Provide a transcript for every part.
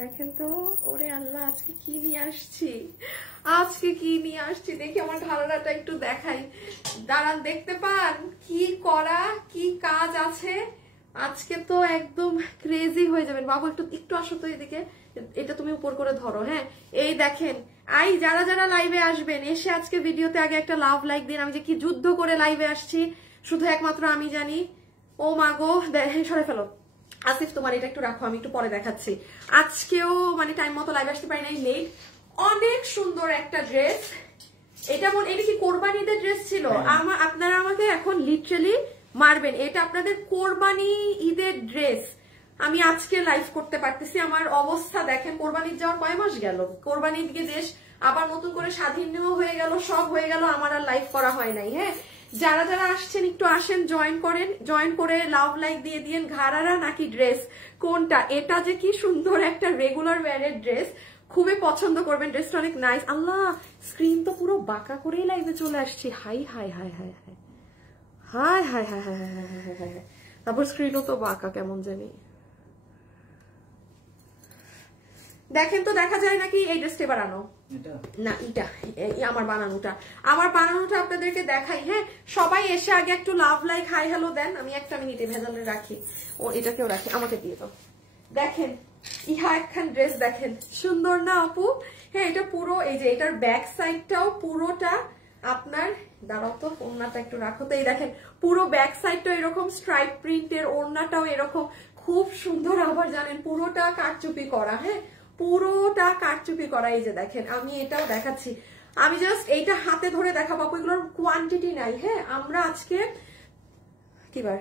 দেখেন তো, ওরে আল্লাহ, আজকে কি নিয়ে আসছি, দেখি আমার ঘাড়াটা একটু দেখাই, দাঁড়ান, দেখতে পান কি করা, কি কাজ আছে আজকে, তো একদম ক্রেজি হয়ে যাবেন। বাবু একটু আসো তো এদিকে, এটা তুমি উপর করে ধরো। হ্যাঁ, এই দেখেন, যারা যারা লাইভে আসবেন এসে আজকে ভিডিওতে আগে একটা লাভ লাইক দিন। আমি যে কি যুদ্ধ করে লাইভে আসছি শুধু একমাত্র আমি জানি। ও মা গো, সরে ফেলো। আসিফ, তোমার এটা একটু রাখো, আমি একটু পরে দেখাচ্ছি। আজকেও মানে টাইম মতো লাইভ আসতে পারি নাই, লেট। অনেক সুন্দর একটা ড্রেস, এটা কি কোরবানি ঈদের ড্রেস ছিল? আপনারা আমাকে এখন লিটারালি মারবেন, এটা আপনাদের কোরবানি ঈদের ড্রেস। আমি আজকে লাইভ করতে পারতেছি, আমার অবস্থা দেখেন। কোরবানির যাওয়ার কয় মাস গেল, কোরবানির দিকে দেশ আবার নতুন করে স্বাধীন হয়ে গেল, সব হয়ে গেল, আমার আর লাইভ করা হয় নাই। হ্যাঁ, যারা যারা আসছেন একটু আসেন, জয়েন করেন, জয়েন করে লাভ লাইক দিয়ে দিয়েন। ঘাড়ারা নাকি ড্রেস কোনটা? এটা যে কি সুন্দর একটা রেগুলার ওয়্যারের ড্রেস, খুবই পছন্দ করবেন, ড্রেসটা অনেক নাইস। আল্লাহ, স্ক্রিন তো পুরো বাঁকা করেই লাইভে চলে আসছি। High high high high high high high high high high high high high, তারপর স্ক্রিনও তো বাঁকা কেমন জানি। দেখেন তো, দেখা যায় নাকি এই ড্রেসটা এবার আনো না, এটা আমার বানানোটা আপনাদেরকে দেখাই। হ্যাঁ, সবাই এসে আগে একটু লাভ লাইক হাই হ্যালো দেন। আমি একটা মিনিটে ভেজালে রাখি, ও এটাকেও রাখি, আমাকে দিয়ে দাও। দেখেন, ইহা একখান ড্রেস দেখেন, সুন্দর না আপু? হ্যাঁ, এটা পুরো, এই যে এটার ব্যাক সাইডটাও পুরোটা আপনার, দাঁড়াও তো, ওড়নাটা একটু রাখো তো। এই দেখেন, পুরো ব্যাক সাইডটা এরকম স্ট্রাইপ প্রিন্টের, ওড়নাটাও এরকম খুব সুন্দর। আবার জানেন, পুরোটা কারচুপি করা। হ্যাঁ, পুরোটা কারচুপি করা। এই যে দেখেন, আমি এটাও দেখাচ্ছি, আমি জাস্ট এইটা হাতে ধরে দেখাবো, এগুলোর কোয়ান্টিটি নাই। হ্যাঁ, আমরা আজকে কি বার?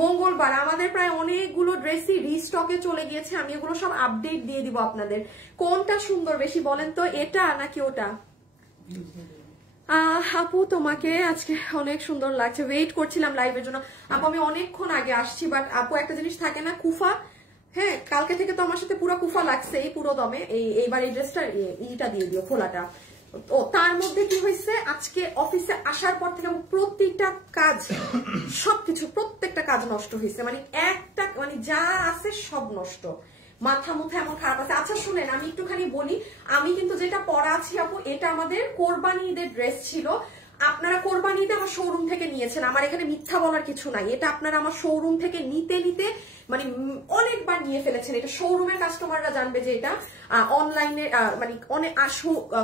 মঙ্গলবার আমাদের প্রায় অনেকগুলো ড্রেসই রিস্টকে চলে গিয়েছে। আমি এগুলো সব আপডেট দিয়ে দিব আপনাদের। কোনটা সুন্দর বেশি বলেন তো, এটা নাকি ওটা? আপু, তোমাকে আজকে অনেক সুন্দর লাগছে, ওয়েট করছিলাম লাইভের জন্য। আপু, আমি অনেকক্ষণ আগে আসছি, বাট আপু একটা জিনিস থাকে না, কুফা। হ্যাঁ, কালকে থেকে তো আমার সাথে পুরো কুফা লাগছে, এই পুরো দমে। এইবার এই ড্রেসটা ইটা দিয়ে দিও, খোলাটা। ও তার মধ্যে কি হয়েছে, আজকে অফিসে আসার পর থেকে প্রতিটা কাজ, সবকিছু, প্রত্যেকটা কাজ নষ্ট হয়েছে। মানে একটা, মানে যা আছে সব নষ্ট, মাথা মুথা এমন খারাপ আছে। আচ্ছা শুনেন, আমি একটুখানি বলি, আমি কিন্তু যেটা পরা আছি আপু, এটা আমাদের কোরবানি ঈদের ড্রেস ছিল। আপনারা কোরবানি ঈদে আমার শোরুম থেকে নিয়েছেন, আমার এখানে মিথ্যা বলার কিছু নাই। এটা আপনারা আমার শোরুম থেকে নিতে নিতে মানে অনেকবার নিয়ে ফেলেছেন। এটা শোরুমের কাস্টমাররা জানবে যে এটা অনলাইনে মানে অনেক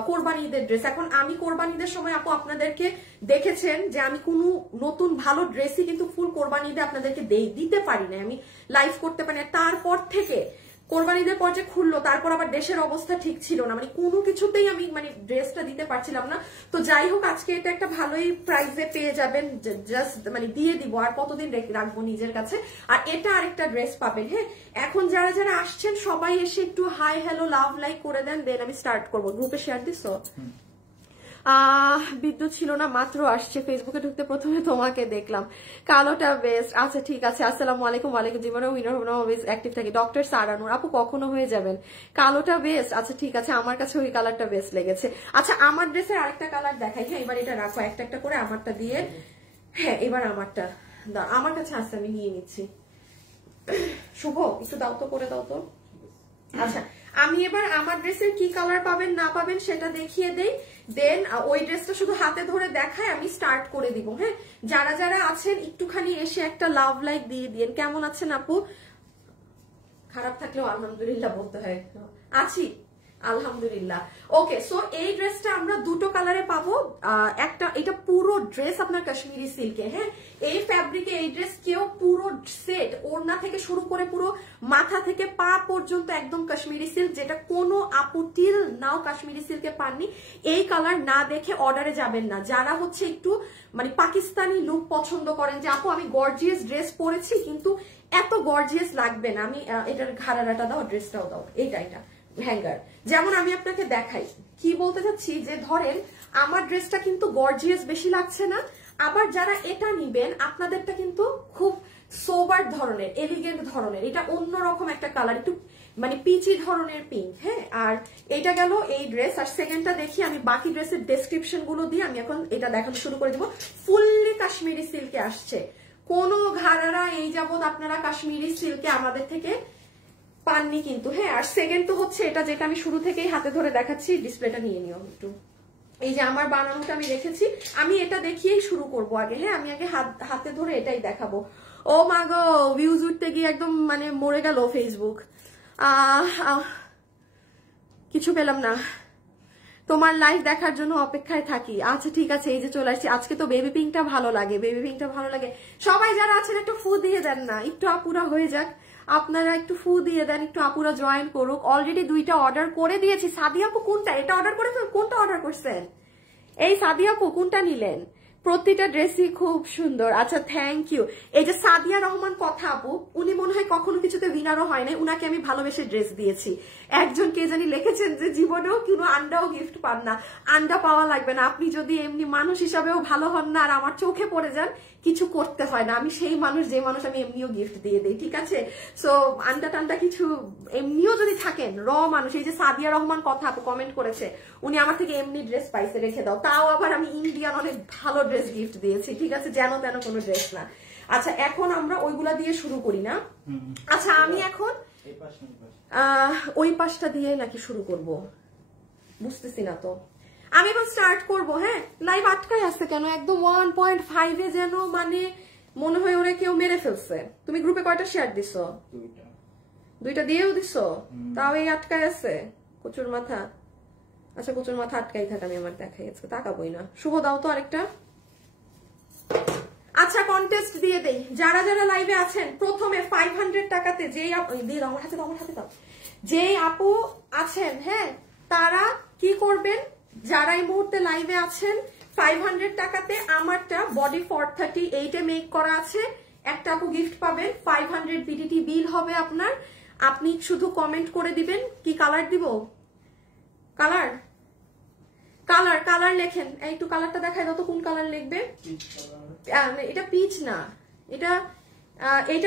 কোরবানি ঈদের ড্রেস। এখন আমি কোরবানি ঈদের সময় আপু আপনাদেরকে দেখেছেন যে আমি কোনো নতুন ভালো ড্রেসই কিন্তু ফুল কোরবানি ঈদে আপনাদেরকে দিতে পারি না, আমি লাইভ করতে পারি না। তারপর থেকে কোরবানিদের পর যে খুললো, তারপর আবার দেশের অবস্থা ঠিক ছিল না, মানে কোনো কিছুতেই আমি মানে ড্রেসটা দিতে পারছিলাম না। তো যাই হোক, আজকে এটা একটা ভালোই প্রাইসে পেয়ে যাবেন, জাস্ট মানে দিয়ে দিব, আর কতদিন রাখবো নিজের কাছে। আর এটা আরেকটা ড্রেস পাবেন। হ্যাঁ, এখন যারা যারা আসছেন সবাই এসে একটু হাই হ্যালো লাভ লাইক করে দেন, দেন আমি স্টার্ট করবো। গ্রুপে শেয়ার দিছো? বিদ্যুৎ ছিল না, মাত্র আসছে। ফেসবুকে ঢুকতে প্রথমে তোমাকে দেখলাম, কালোটা বেস্ট। আচ্ছা ঠিক আছে, আসসালামু আলাইকুম। ওয়ালাইকুম। জীবনে উইনার হবো না, অলওয়েজ অ্যাক্টিভ থাকি। ডক্টর সারানুর আপু, কখনো হয়ে যাবেন। কালোটা বেস্ট, আচ্ছা ঠিক আছে, আমার কাছে ওই কালারটা বেস্ট লেগেছে। আচ্ছা, আমার ড্রেসের আরেকটা কালার দেখাই। হ্যাঁ, এবার এটা রাখো, একটা একটা করে আমারটা দিয়ে। হ্যাঁ, এবার আমারটা আমার কাছে আসছে, আমি নিয়ে নিচ্ছি। শুভ, একটু দাও তো, করে দাও তো। আচ্ছা, আমি এবার আমার ড্রেসের কি কালার পাবেন না পাবেন সেটা দেখিয়ে দেই, দেন ওই ড্রেসটা শুধু হাতে ধরে দেখায় আমি স্টার্ট করে দিব। হ্যাঁ, যারা যারা আছেন একটুখানি এসে একটা লাভ লাইক দিয়ে দিন। কেমন আছেন আপু? খারাপ থাকলেও আলহামদুলিল্লাহ বলতে হয়, আছি আলহামদুলিল্লাহ। ওকে, সো এই ড্রেসটা আমরা দুটো কালারে পাবো। একটা, এটা পুরো ড্রেস আপনার কাশ্মীরি সিল্কে। হ্যাঁ, এই ফ্যাব্রিকে এই ড্রেস কেউ পুরো সেট, ওড়না থেকে শুরু করে পুরো মাথা থেকে পা পর্যন্ত একদম কাশ্মীরি সিল্ক, যেটা কোনো আপু টিল নাও কাশ্মীরি সিল্কে পাননি। এই কালার না দেখে অর্ডারে যাবেন না, যারা হচ্ছে একটু মানে পাকিস্তানি লুক পছন্দ করেন, যে আপু আমি গর্জিয়াস ড্রেস পরেছি কিন্তু এত গর্জিয়াস লাগবে না, আমি এটার ঘাড়াটা দাও, ড্রেসটাও দাও, এটা হ্যাঙ্গার। যেমন আমি আপনাকে দেখাই, কি বলতে চাচ্ছি, যে ধরেন আমার ড্রেসটা কিন্তু গর্জিয়াস বেশি লাগছে না, আবার যারা এটা নিবেন আপনাদেরটা কিন্তু খুব সোবার ধরনের, এলিগেন্ট ধরনের, এটা অন্যরকম একটা কালার, একটু মানে পিচি ধরনের পিঙ্ক। হ্যাঁ, আর এটা গেল এই ড্রেস। আর সেকেন্ডটা দেখি, আমি বাকি ড্রেসের ডেসক্রিপশন গুলো দিয়ে আমি এখন এটা দেখানো শুরু করে দিব। ফুললি কাশ্মীরি সিল্কে আসছে, কোন ঘাড়ারা এই যাবত আপনারা কাশ্মীরি সিল্কে আমাদের থেকে পাননি কিন্তু। হ্যাঁ, আর সেকেন্ড তো হচ্ছে এটা যেটা আমি শুরু থেকেই হাতে ধরে দেখাচ্ছি, ডিসপ্লেটা নিয়ে নিও একটু। এই যে আমার বানানোটা আমি রেখেছি, আমি এটা দেখিয়েই শুরু করব আগে। হ্যাঁ, আমি আগে হাতে ধরে এটাই দেখাবো। ও মা গো, ভিউজ উঠতে গিয়ে একদম মানে মরে গেল ফেসবুক। কিছু পেলাম না, তোমার লাইভ দেখার জন্য অপেক্ষায় থাকি। আচ্ছা ঠিক আছে, এই যে চলে আসছি। আজকে তো বেবি পিঙ্কটা ভালো লাগে, বেবি পিঙ্কটা ভালো লাগে। সবাই যারা আছেন একটু ফু দিয়ে দেন না, একটু আপুরা হয়ে যাক। আপনারা একটু ফু দিয়ে দেন, একটু আপুরা জয়েন করুক। অলরেডি 2টা অর্ডার করে দিয়েছি। সাদিয়া আপু কোনটা? এটা অর্ডার করে কোনটা অর্ডার করছেন? এই সাদিয়া আপু কোনটা নিলেন? প্রতিটা ড্রেসই খুব সুন্দর। আচ্ছা থ্যাংক ইউ। এই যে সাদিয়া রহমান কথা আপু, উনি মনে হয় কখনো কিছুতে উইনারও হয় নাই, উনাকে আমি ভালোবেসে ড্রেস দিয়েছি। একজন কে জানি লিখেছেন যে জীবনেও কোনো আন্ডাও গিফট পান না। আন্ডা পাওয়া লাগবে না, আপনি যদি এমনি মানুষ হিসাবেও ভালো হন না আর আমার চোখে পড়ে যান, কিছু করতে হয় না। আমি সেই মানুষ, যে মানুষ আমি এমনিও গিফট দিয়ে দিই, ঠিক আছে? সো আন্ডা টান্ডা কিছু, এমনিও যদি থাকেন র মানুষ। এই যে সাদিয়া রহমান কথা আপু কমেন্ট করেছে, উনি আমার থেকে এমনি ড্রেস পাইছে, রেখে দাও। তাও আবার আমি ইন্ডিয়ান অনেক ভালো ড্রেস গিফট দিয়েছি, ঠিক আছে? যেন তেন কোনো ড্রেস না। আচ্ছা এখন আমরা ওইগুলা দিয়ে শুরু করি না? আচ্ছা আমি এখন ওই পাশটা দিয়ে নাকি শুরু করব, বুঝতেছি না তো। আমি এখন স্টার্ট করব। হ্যাঁ, লাইভ আটকায় আসছে কেন? একদম 1.5 যেন মানে মনে হয় ওরা কেউ মেরে ফেলছে। তুমি গ্রুপে কয়টা শেয়ার দিছো? 2টা দিয়েও দিছো, তাও এই আটকায় আছে। কচুর মাথা। আচ্ছা কচুর মাথা আটকাই থাক, আমি আমার দেখাই আজকে তাকাবই না। শুভ দাও তো আরেকটা। আচ্ছা কন্টেস্ট দিয়ে দেই, যারা যারা লাইভে আছেন প্রথমে 500 টাকাতে যেই দিয়ে দাও, আমার হাতে দাও, যেই আপু আছেন, হ্যাঁ তারা কি করবেন, যারা এই মুহূর্তে লাইভে আছেন 500 টাকাতে আমারটা বডি 438 মেক করা আছে, একটা আপু গিফট পাবেন। 500 বিডিটি বিল হবে আপনার। আপনি শুধু কমেন্ট করে দিবেন কি কালার দিব, কালার কালার কালার লেখেন। একটু কালারটা দেখাই দাও তো, কোন কালার লিখবে? এটা পিচ না, এটা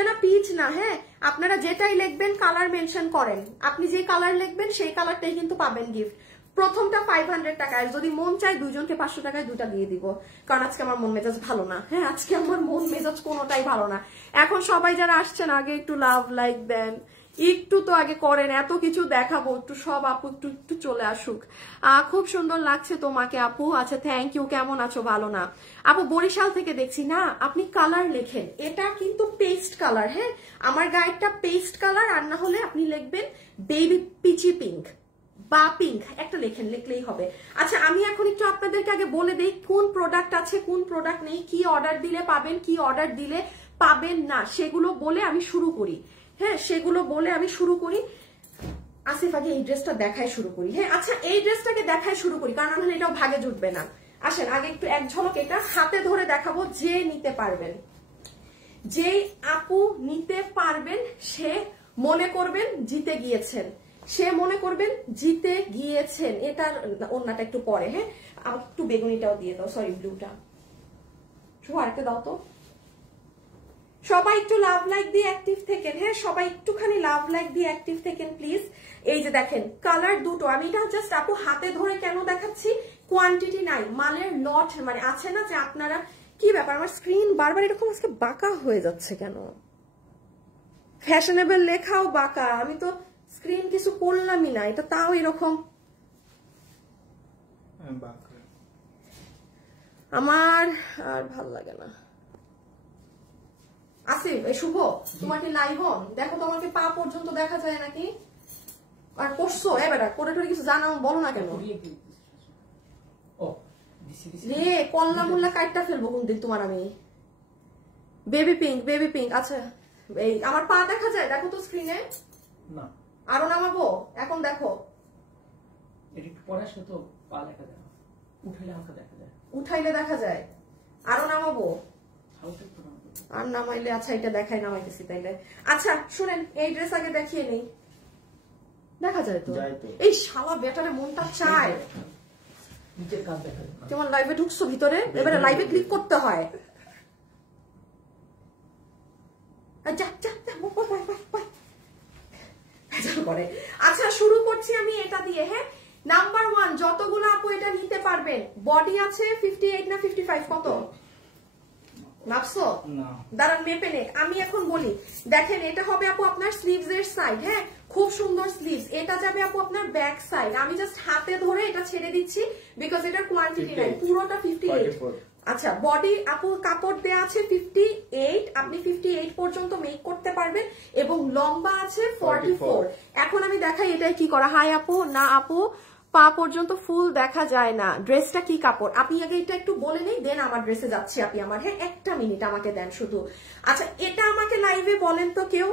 না পিচ না। হ্যাঁ, আপনারা যেটাই লিখবেন কালার মেনশন করেন। আপনি যে কালার লিখবেন সেই কালারটাই কিন্তু পাবেন গিফট। প্রথমটা 500 টাকায়, যদি মন চায় 2জনকে 500 টাকায় 2টা দিয়ে দিব, কারণ আজকে আমার মন মেজাজ ভালো না। হ্যাঁ, আজকে আমার মন মেজাজ কোনোটাই ভালো না। এখন সবাই যারা আসছেন আগে একটু লাভ লাইক দেন, একটু তো আগে করেন। এত কিছু দেখাবো, একটু সব আপু একটু চলে আসুক। খুব সুন্দর লাগছে তোমাকে আপু। আচ্ছা থ্যাংক ইউ। কেমন আছো? ভালো না আপু, বরিশাল থেকে দেখছি। না আপনি কালার লেখেন, এটা কিন্তু পেস্ট কালার। হ্যাঁ, আমার গায়েরটা পেস্ট কালার, আর না হলে আপনি লিখবেন বেবি পিচি পিঙ্ক বা পিঙ্ক, একটা লেখেন, লিখলেই হবে। আচ্ছা আমি এখন একটু আপনাদেরকে আগে বলে দেই কোন প্রোডাক্ট আছে, কোন প্রোডাক্ট নেই, কি অর্ডার দিলে পাবেন, কি অর্ডার দিলে পাবেন না, সেগুলো বলে আমি শুরু করি। হ্যাঁ, সেগুলো বলে আমি শুরু করি। আসিফ আগে এই ড্রেসটা দেখায় শুরু করি। হ্যাঁ, আচ্ছা এই ড্রেসটাকে দেখায় শুরু করি, কারণ আমার এটাও ভাগে জুটবে না। আসেন আগে একটু এক ঝলক এটা হাতে ধরে দেখাবো। যে নিতে পারবেন, যেই আপু নিতে পারবেন, সে মনে করবেন জিতে গিয়েছেন, সে মনে করবেন জিতে গিয়েছেন। এটার ওন্নাটা একটু পরে। হ্যাঁ, একটু বেগুনিটাও দিয়ে দাও, সরি ব্লুটা। শুভ আরেকটা দাও তো। সবাই একটু লাভ লাইক দিয়ে অ্যাক্টিভ থাকেন। হ্যাঁ, সবাই একটুখানি লাভ লাইক দিয়ে অ্যাক্টিভ থাকেন প্লিজ। এই যে দেখেন কালার দুটো, আমি এটা জাস্ট আপু হাতে ধরে কেন দেখাচ্ছি, কোয়ান্টিটি নাই, মালের লট মানে আছে না। যে আপনারা কি ব্যাপার, আমার স্ক্রিন বারবার এরকম আজকে বাঁকা হয়ে যাচ্ছে কেন? ফ্যাশনেবল লেখাও বাঁকা, আমি তো স্ক্রিন কিছু করলামই না, এটা তাও এরকম। আমার আর ভাল লাগে না। আসিফ এই শুভ, তোমার কি লাইভ অন? দেখো তোমাকে পা পর্যন্ত দেখা যায় নাকি? আর করছো এবার করে টরে কিছু জানাও, বলো না কেন রে? কল্লা মোল্লা কাটটা ফেলবো কোনদিন তোমার আমি। Baby pink, baby pink. আচ্ছা এই আমার পা দেখা যায়, দেখো তো স্ক্রিনে। না আরো নামাবো? এখন দেখো, এটা একটু পরে আসলে তো পা দেখা যায়, উঠাইলে হালকা দেখা যায়, উঠাইলে দেখা যায়। আরো নামাবো? আর নামাইলে? আচ্ছা এটা দেখাই, নামাইতেছি তাইলে। আচ্ছা শুনেন, এই ড্রেস আগে দেখিয়ে নেই। দেখা যায় তো? এই শালা বেটারে মনটা চায়। তোমার লাইভে ঢুকছো ভিতরে, এবারে লাইভে ক্লিক করতে হয়। আচ্ছা শুরু করছি আমি এটা দিয়ে। হ্যাঁ, নাম্বার 1 যতগুলো আপু এটা নিতে পারবেন, বডি আছে 58 না 55, কত মাপছো? দাঁড়ান মেপে নে। আমি এখন বলি, দেখেন এটা হবে আপু আপনার স্লিভস এর সাইড। হ্যাঁ, খুব সুন্দর স্লিভস। এটা যাবে আপু আপনার ব্যাক সাইড, আমি জাস্ট হাতে ধরে এটা ছেড়ে দিচ্ছি বিকজ এটার কোয়ান্টিটি নাই, পুরোটা 58। আচ্ছা বডি আপু কাপড় দেয়া আছে 58, আপনি 58 পর্যন্ত মেক করতে পারবেন এবং লম্বা আছে 44। এখন আমি দেখাই এটাই কি করা। হাই আপু, না আপু পা পর্যন্ত ফুল দেখা যায় না, ড্রেসটা কি কাপড়? আপনি আগে এটা একটু বলে নেই, দেন আমার ড্রেসে যাচ্ছি আপনি আমার। হ্যাঁ একটা মিনিট আমাকে দেন শুধু। আচ্ছা এটা আমাকে লাইভে বলেন তো কেউ,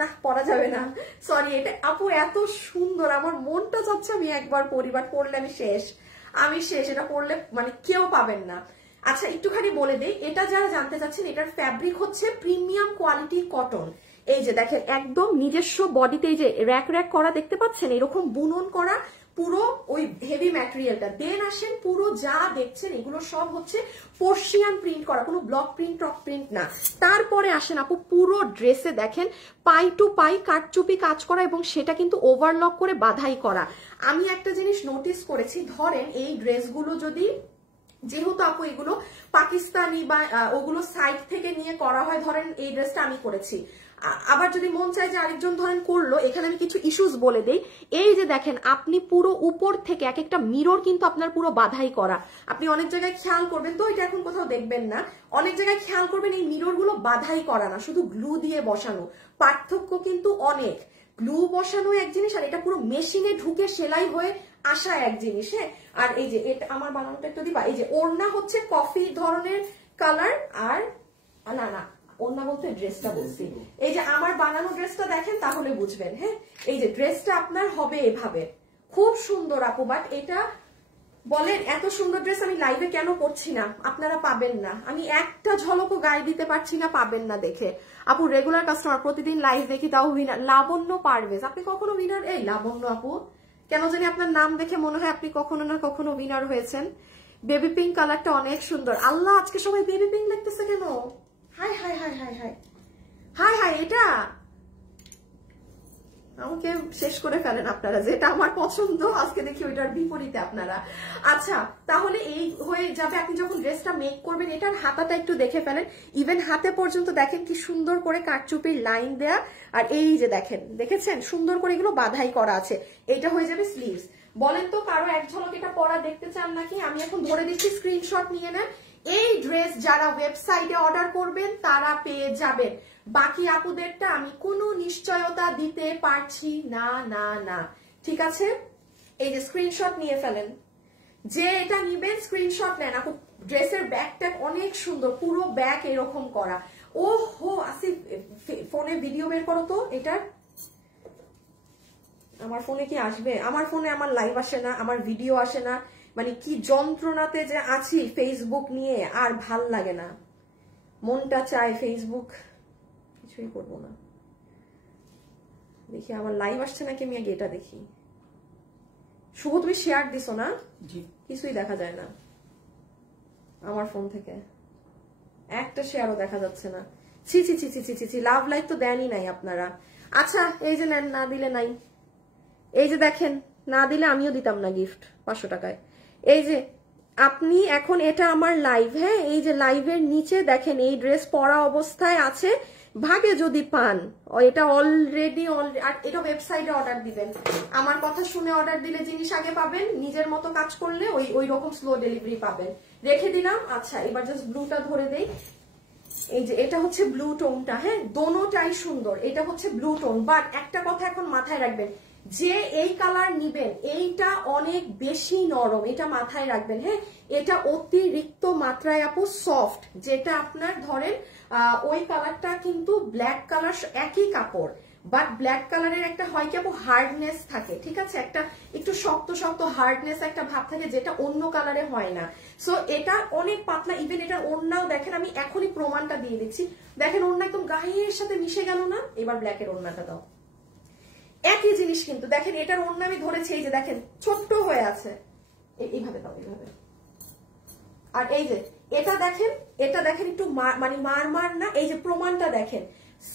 না পড়া যাবে না, সরি। এটা আপু এত সুন্দর, আমার মনটা চাচ্ছে আমি একবার পরি, বাট পড়লে আমি শেষ, এটা পড়লে মানে কেউ পাবেন না। আচ্ছা একটুখানি বলে দেই, এটা যারা জানতে চাচ্ছেন এটার ফ্যাব্রিক হচ্ছে প্রিমিয়াম কোয়ালিটি কটন। এই যে দেখেন একদম নিজস্ব বডিতে এই যে র্যাক র্যাক করা দেখতে পাচ্ছেন, এরকম বুনন করা পুরো ওই হেভি ম্যাটেরিয়ালটা। দেন আসেন পুরো যা দেখছেন এগুলো সব হচ্ছে পার্সিয়ান প্রিন্ট করা, কোনো ব্লক প্রিন্ট টপ প্রিন্ট না। তারপরে আসেন আপু পুরো ড্রেসে দেখেন পাই টু পাই কাটচুপি কাজ করা এবং সেটা কিন্তু ওভারলক করে বাঁধাই করা। আমি একটা জিনিস নোটিস করেছি, ধরেন এই ড্রেসগুলো যদি, যেহেতু আপু এগুলো পাকিস্তানি বা ওগুলো সাইড থেকে নিয়ে করা হয়, ধরেন এই ড্রেসটা আমি করেছি, আবার যদি মন চায় যে আরেকজন ধরেন করলো, এখানে আমি কিছু ইস্যুস বলে দেই। এই যে দেখেন আপনি পুরো উপর থেকে এক একটা মিরর কিন্তু আপনার পুরো বাঁধাই করা। আপনি অনেক জায়গায় খেয়াল করবেন, তো এটা এখন কোথাও দেখবেন না, অনেক জায়গায় খেয়াল করবেন এই মিরর গুলো বাঁধাই করা না, শুধু গ্লু দিয়ে বসানো। পার্থক্য কিন্তু অনেক, গ্লু বসানো এক জিনিস আর এটা পুরো মেশিনে ঢুকে সেলাই হয়ে আসা এক জিনিস। হ্যাঁ আর এই যে এটা আমার বানানোটা একটু দিবা, এই যে ওড়না হচ্ছে কফি ধরনের কালার, আর না না ওড়না বলতে ড্রেসটা বলছি, এই যে আমার বানানো ড্রেসটা দেখেন তাহলে বুঝবেন। হ্যাঁ এই যে ড্রেসটা আপনার হবে এভাবে, খুব সুন্দর আপু। বাট এটা বলেন এত সুন্দর ড্রেস আমি লাইভে কেন করছি না, আপনারা পাবেন না, আমি একটা ঝলকও গায়ে দিতে পারছি না, পাবেন না দেখে। আপু রেগুলার কাস্টমার, প্রতিদিন লাইভ দেখি, তাও উইনার। লাবণ্য পারভেজ, আপনি কখনো উইনার? এই লাবণ্য আপু কেন জানি আপনার নাম দেখে মনে হয় আপনি কখনো না কখনো উইনার হয়েছেন। বেবি পিঙ্ক কালারটা অনেক সুন্দর। আল্লাহ আজকে সবাই বেবি পিঙ্ক লাগতেছে কেন? High high high high high high high, এটা আমাকে শেষ করে ফেলেন আপনারা, যেটা আমার পছন্দ আজকে দেখি ওইটার বিপরীতে আপনারা। আচ্ছা তাহলে এই হয়ে যাবে, আপনি যখন ড্রেসটা মেক করবেন এটার হাতাটা একটু দেখে ফেলেন, ইভেন হাতে পর্যন্ত দেখেন কি সুন্দর করে কাটচুপির লাইন দেয়া, আর এই যে দেখেন, দেখেছেন সুন্দর করে এগুলো বাঁধাই করা আছে। এটা হয়ে যাবে স্লিভস। বলেন তো কারো এক ঝলক এটা পরা দেখতে চান নাকি? আমি এখন ধরে দিচ্ছি, স্ক্রিনশট নিয়ে নেন। এই ড্রেস যারা ওয়েবসাইটে অর্ডার করবেন তারা পেয়ে যাবেন, বাকি আপুদেরটা আমি কোনো নিশ্চয়তা দিতে পারছি না না না, ঠিক আছে? এই যে স্ক্রিনশট নিয়ে ফেলেন, যে এটা নিবেন স্ক্রিনশট নেন। আপু ড্রেসের ব্যাকটা অনেক সুন্দর, পুরো ব্যাক এরকম করা। ও হো আসিফ ফোনে ভিডিও বের করো তো এটার। আমার ফোনে কি আসবে? আমার ফোনে আমার লাইভ আসে না, আমার ভিডিও আসে না, মানে কি যন্ত্রণাতে যে আছি ফেসবুক নিয়ে, আর ভাল লাগে না, মনটা চায় ফেসবুক কিছুই করবো না। দেখি আমার লাইভ আসছে নাকি, আমি আগে এটা দেখি। শুভ তুমি শেয়ার দিছো না? কিছুই দেখা যায় না আমার ফোন থেকে, একটা শেয়ারও দেখা যাচ্ছে না। ছি ছি ছি ছি ছি ছি, লাভ লাইক তো দেনই নাই আপনারা। আচ্ছা এই যে নেন, না দিলে নাই, এই যে দেখেন, না দিলে আমিও দিতাম না গিফট 500 টাকায়। এই যে আপনি এখন, এটা আমার লাইভ, হ্যাঁ এই যে লাইভের নিচে দেখেন এই ড্রেস পরা অবস্থায় আছে, ভাগে যদি পান, এটা অলরেডি আর এটা ওয়েবসাইটে অর্ডার দিবেন। আমার কথা শুনে অর্ডার দিলে জিনিস আগে পাবেন, নিজের মতো কাজ করলে ওই রকম স্লো ডেলিভারি পাবেন। রেখে দিলাম। আচ্ছা এবার জাস্ট ব্লুটা ধরে দেই, এই যে এটা হচ্ছে ব্লু টোনটা, হ্যাঁ দোনোটাই সুন্দর, এটা হচ্ছে ব্লু টোন। বাট একটা কথা এখন মাথায় রাখবেন, যে এই কালার নিবেন এইটা অনেক বেশি নরম, এটা মাথায় রাখবেন। হ্যাঁ এটা অতিরিক্ত মাত্রায় আপু সফট, যেটা আপনার ধরেন ওই কালারটা কিন্তু ব্ল্যাক কালার, একই কাপড়, বাট ব্ল্যাক কালারের একটা হয় কি আপু হার্ডনেস থাকে, ঠিক আছে, একটা একটু শক্ত শক্ত হার্ডনেস একটা ভাব থাকে, যেটা অন্য কালারে হয় না। সো এটা অনেক পাতলা, ইভেন এটার ওড়নাও দেখেন, আমি এখনই প্রমাণটা দিয়ে দিচ্ছি, দেখেন ওড়না একদম গায়ের সাথে মিশে গেল না। এবার ব্ল্যাকের ওড়নাটা দাও, একই জিনিস কিন্তু দেখেন, এটার ওড়না আমি ধরেছি, এই যে দেখেন ছোট্ট হয়ে আছে, এইভাবে দাও এইভাবে। আর এই যে এটা দেখেন, এটা দেখেন একটু মানে মার না, এই যে প্রমাণটা দেখেন,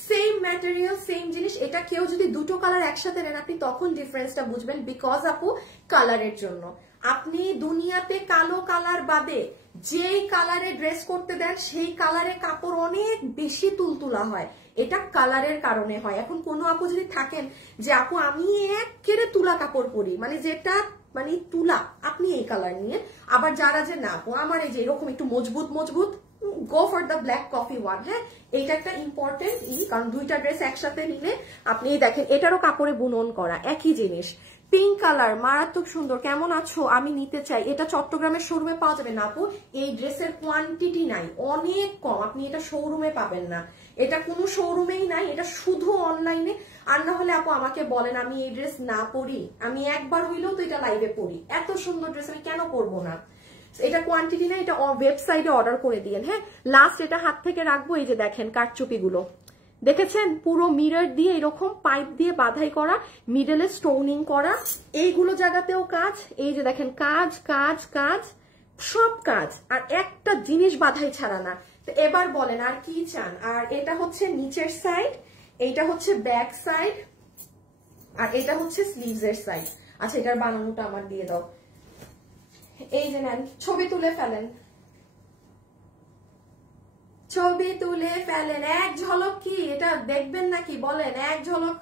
সেম ম্যাটেরিয়াল সেম জিনিস। এটা কেউ যদি দুটো কালার একসাথে নেন আপনি তখন ডিফারেন্সটা বুঝবেন, বিকজ আপু কালারের জন্য। আপনি দুনিয়াতে কালো কালার বাদে যেই কালারে ড্রেস করতে দেন সেই কালারে কাপড় অনেক বেশি তুলতুলা হয়, এটা কালারের কারণে হয়। এখন কোনো আপু যদি থাকেন যে আপু আমি একেবারে তুলা কাপড় পরি, মানে যেটা মানে তুলা, আপনি এই কালার নিয়ে, আবার যারা যে না আপু আমার এই যে এরকম একটু মজবুত মজবুত, go for the black coffee one. হ্যাঁ, এইটা একটা ইম্পর্টেন্ট কারণ দুইটা ড্রেস একসাথে নিলে আপনি দেখেন এটারও কাপড়ে বুনন করা, একই জিনিস। পিঙ্ক কালার মারাত্মক সুন্দর, কেমন আছো, আমি নিতে চাই। এটা চট্টগ্রামের শোরুমে পাওয়া যাবে না আপু, এই ড্রেসের কোয়ান্টিটি নাই, অনেক কম, আপনি এটা শোরুমে পাবেন না, এটা কোনো শোরুমেই নাই, এটা শুধু অনলাইনে। আর না হলে আপু আমাকে বলেন আমি এই ড্রেস না পরি, আমি একবার হইলেও তো এটা লাইভে পরি, এত সুন্দর ড্রেস আমি কেন পরবো না। এটা কোয়ান্টিটি না, এটা ওয়েবসাইটে অর্ডার করে দিয়েন। হ্যাঁ, লাস্ট এটা হাত থেকে রাখবো, এই যে দেখেন কারচুপি গুলো দেখেছেন, পুরো মিরর দিয়ে এরকম পাইপ দিয়ে বাধাই করা, মিডলে স্টোনিং করা, এইগুলো জায়গাতেও কাজ, এই যে দেখেন কাজ কাজ কাজ, সব কাজ, আর একটা জিনিস বাধাই ছাড়া না। তো এবার বলেন আর কি চান। আর এটা হচ্ছে নিচের সাইড, এইটা হচ্ছে ব্যাক সাইড, আর এটা হচ্ছে স্লিভস এর সাইড। আচ্ছা, এটার বানানোটা আমার দিয়ে দাও। এই যে নেন, ছবি তুলে ফেলেন, ছবি তুলে ফেলেন, এক ঝলক কি এটা দেখবেন নাকি বলেন, এক ঝলক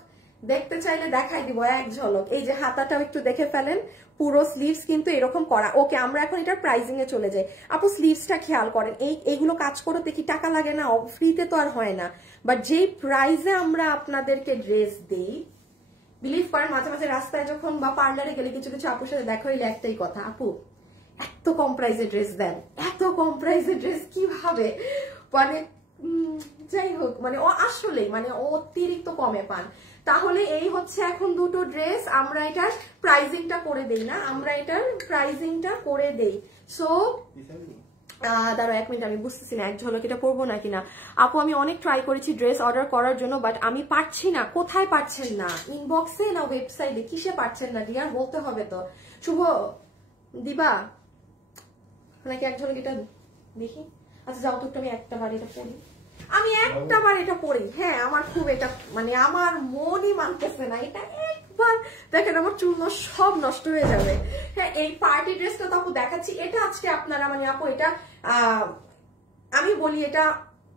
দেখতে চাইলে দেখাই দিব, এক ঝলক। এই যে হাতাটাও একটু দেখে ফেলেন, পুরো স্লিভস কিন্তু এরকম করা। ওকে, আমরা এখন এটার প্রাইজিং এ চলে যাই। আপু স্লিভসটা খেয়াল করেন, এইগুলো কাজ করতে কি টাকা লাগে না? ফ্রিতে তো আর হয় না, বাট যেই প্রাইসে আমরা আপনাদেরকে ড্রেস দিই, বিলিভ করেন মাঝে মাঝে রাস্তায় যখন বা পার্লারে গেলে কিছু কিছু আপুর সাথে দেখা হইলে একটাই কথা, আপু এত কম প্রাইসে ড্রেস দেন, এত কম প্রাইসে ড্রেস কিভাবে, মানে যাই হোক, মানে ও আসলেই মানে অতিরিক্ত কমে পান। তাহলে এই হচ্ছে এখন দুটো ড্রেস, আমরা এটার প্রাইজিংটা করে দেই না, আমরা এটার প্রাইজিংটা করে দেই। সো দাঁড়ো 1 মিনিট, আমি বুঝতেছি না এক ঝলক এটা পরবো না কিনা। আপু আমি অনেক ট্রাই করেছি ড্রেস অর্ডার করার জন্য, বাট আমি পারছি না। কোথায় পারছেন না? ইনবক্সে না ওয়েবসাইটে? কিসে পারছেন না ডিয়ার, বলতে হবে তো। শুভ দিবা নাকি এক ঝলক এটা দেখি? আচ্ছা যাও তো, একটু আমি একটা বার এটা পড়ি, আমি একটা বার এটা পড়ি। হ্যাঁ, আমার খুব এটা মানে আমার মনই মানতেছে না, এটা একবার দেখেন আমার চুল সব নষ্ট হয়ে যাবে। হ্যাঁ, এই পার্টি ড্রেসটা তো আপু দেখাচ্ছি, এটা আজকে আপনারা মানে আপু এটা আমি বলি এটা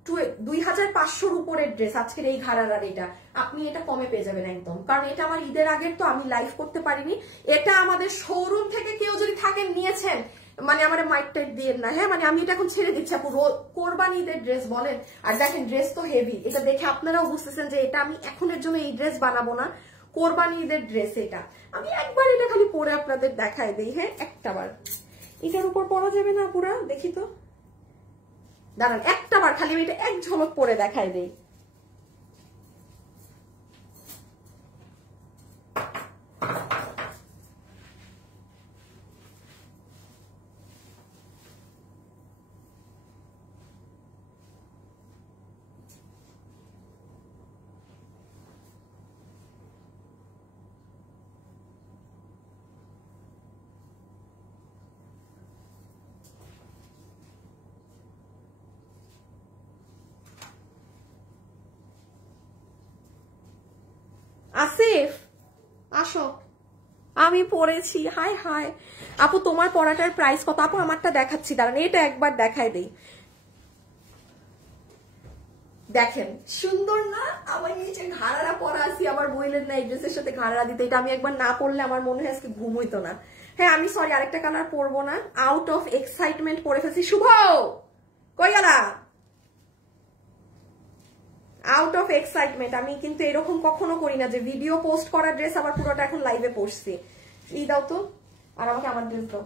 2500-র উপরের ড্রেস আজকের এই ঘাড়ার, এটা আপনি এটা কমে পেয়ে যাবেন একদম, কারণ এটা আমার ঈদের আগের, তো আমি লাইভ করতে পারিনি। এটা আমাদের শোরুম থেকে কেউ যদি থাকেন নিয়েছেন, মানে আমার মাইক টাইট দিয়ে না। হ্যাঁ, মানে আমি এটা এখন ছেড়ে দিচ্ছি আপু, কোরবানি ঈদের ড্রেস বলেন। আর দেখেন ড্রেস তো হেভি, এটা দেখে আপনারাও বুঝতেছেন যে এটা আমি এখনের জন্য এই ড্রেস বানাবো না, কোরবানি ঈদের ড্রেস এটা। আমি একবার এটা খালি পরে আপনাদের দেখাই দিই। হ্যাঁ, একটা বার এটার উপর পরা যাবে না পুরা, দেখি তো, দাঁড়ান একটা বার খালি আমি এটা এক ঝলক পরে দেখাই দিই। আসিফ আসো, আমি পড়েছি। হাই হাই আপু, তোমার পড়াটার প্রাইস কত? আপু আমারটা দেখাচ্ছি, দাঁড়ান এটা একবার দেখাই দেই। দেখেন সুন্দর না? আমার নিচে ঘাড়ারা পরা আছি, আমার বইলের না এই ড্রেসের সাথে ঘাড়ারা দিতে, এটা আমি একবার না পড়লে আমার মনে হয় আজকে ঘুম হইতো না। হ্যাঁ, আমি সরি আরেকটা কালার পরবো না, আউট অফ এক্সাইটমেন্ট পরে ফেলছি। শুভ কই গেলা? Out of excitement. আমি কিন্তু এরকম কখনো করি না যে ভিডিও পোস্ট করা ড্রেস আবার পুরোটা এখন লাইভে পড়ছি। ই দাও তো, আর আমাকে আমার ড্রেস দাও।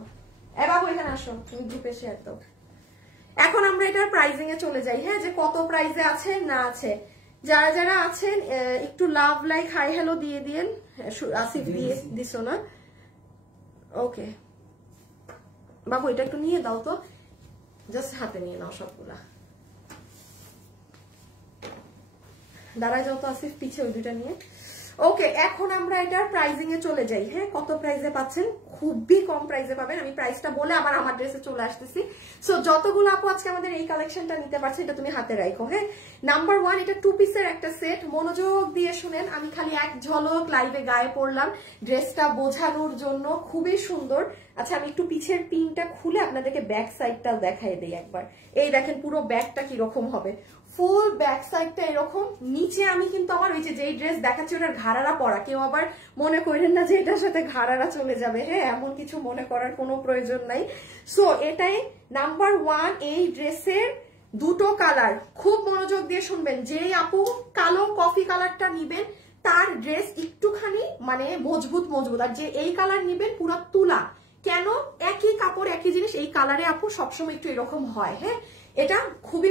এ বাবু এখানে আসো, তুমি গ্রুপে শেয়ার দাও। এখন আমরা এটার প্রাইজিং এ চলে যাই। হ্যাঁ, যে কত প্রাইসে আছে না আছে, যারা যারা আছেন একটু লাভ লাইক হাই হ্যালো দিয়ে দিয়েন। আসিফ দিয়ে দিছো না? ওকে বাবু এটা একটু নিয়ে দাও তো, জাস্ট হাতে নিয়ে নাও সবগুলা। দাঁড়ায় যাও তো আসিফ, পিছে ওই দুটা নিয়ে। ওকে, এখন আমরা এটার প্রাইজিং এ চলে যাই। হ্যাঁ, কত প্রাইসে পাচ্ছেন? খুবই কম প্রাইসে পাবেন। আমি প্রাইসটা বলে আবার আমার ড্রেসে চলে আসতেছি। সো যতগুলো আপু আজকে আমাদের এই কালেকশনটা নিতে পারছে, এটা তুমি হাতে রাখো। হ্যাঁ, নাম্বার 1 এটা 2 পিসের একটা সেট। মনোযোগ দিয়ে শুনেন, আমি খালি এক ঝলক লাইভে গায়ে পড়লাম ড্রেসটা বোঝানোর জন্য, খুবই সুন্দর। আচ্ছা, আমি একটু পিছের পিনটা খুলে আপনাদেরকে ব্যাক সাইডটাও দেখাই দিই একবার। এই দেখেন পুরো ব্যাগটা কিরকম হবে, ফুল ব্যাক সাইডটা এরকম, নিচে আমি কিন্তু আমার ওই যে যেই ড্রেস দেখাচ্ছি ওটার ঘাড়ারা পরা, কেউ আবার মনে করেন না যে এটার সাথে ঘাড়ারা চলে যাবে, হ্যাঁ এমন কিছু মনে করার কোনো প্রয়োজন নাই। সো এটাই নাম্বার 1 এই ড্রেসের দুটো কালার, খুব মনোযোগ দিয়ে শুনবেন। যেই আপু কালো কফি কালারটা নিবেন তার ড্রেস একটুখানি মানে মজবুত মজবুত, আর যে এই কালার নিবেন পুরো তুলা। কেন? একই কাপড় একই জিনিস, এই কালারে আপু সবসময় একটু এরকম হয়, হ্যাঁ এটা খুবই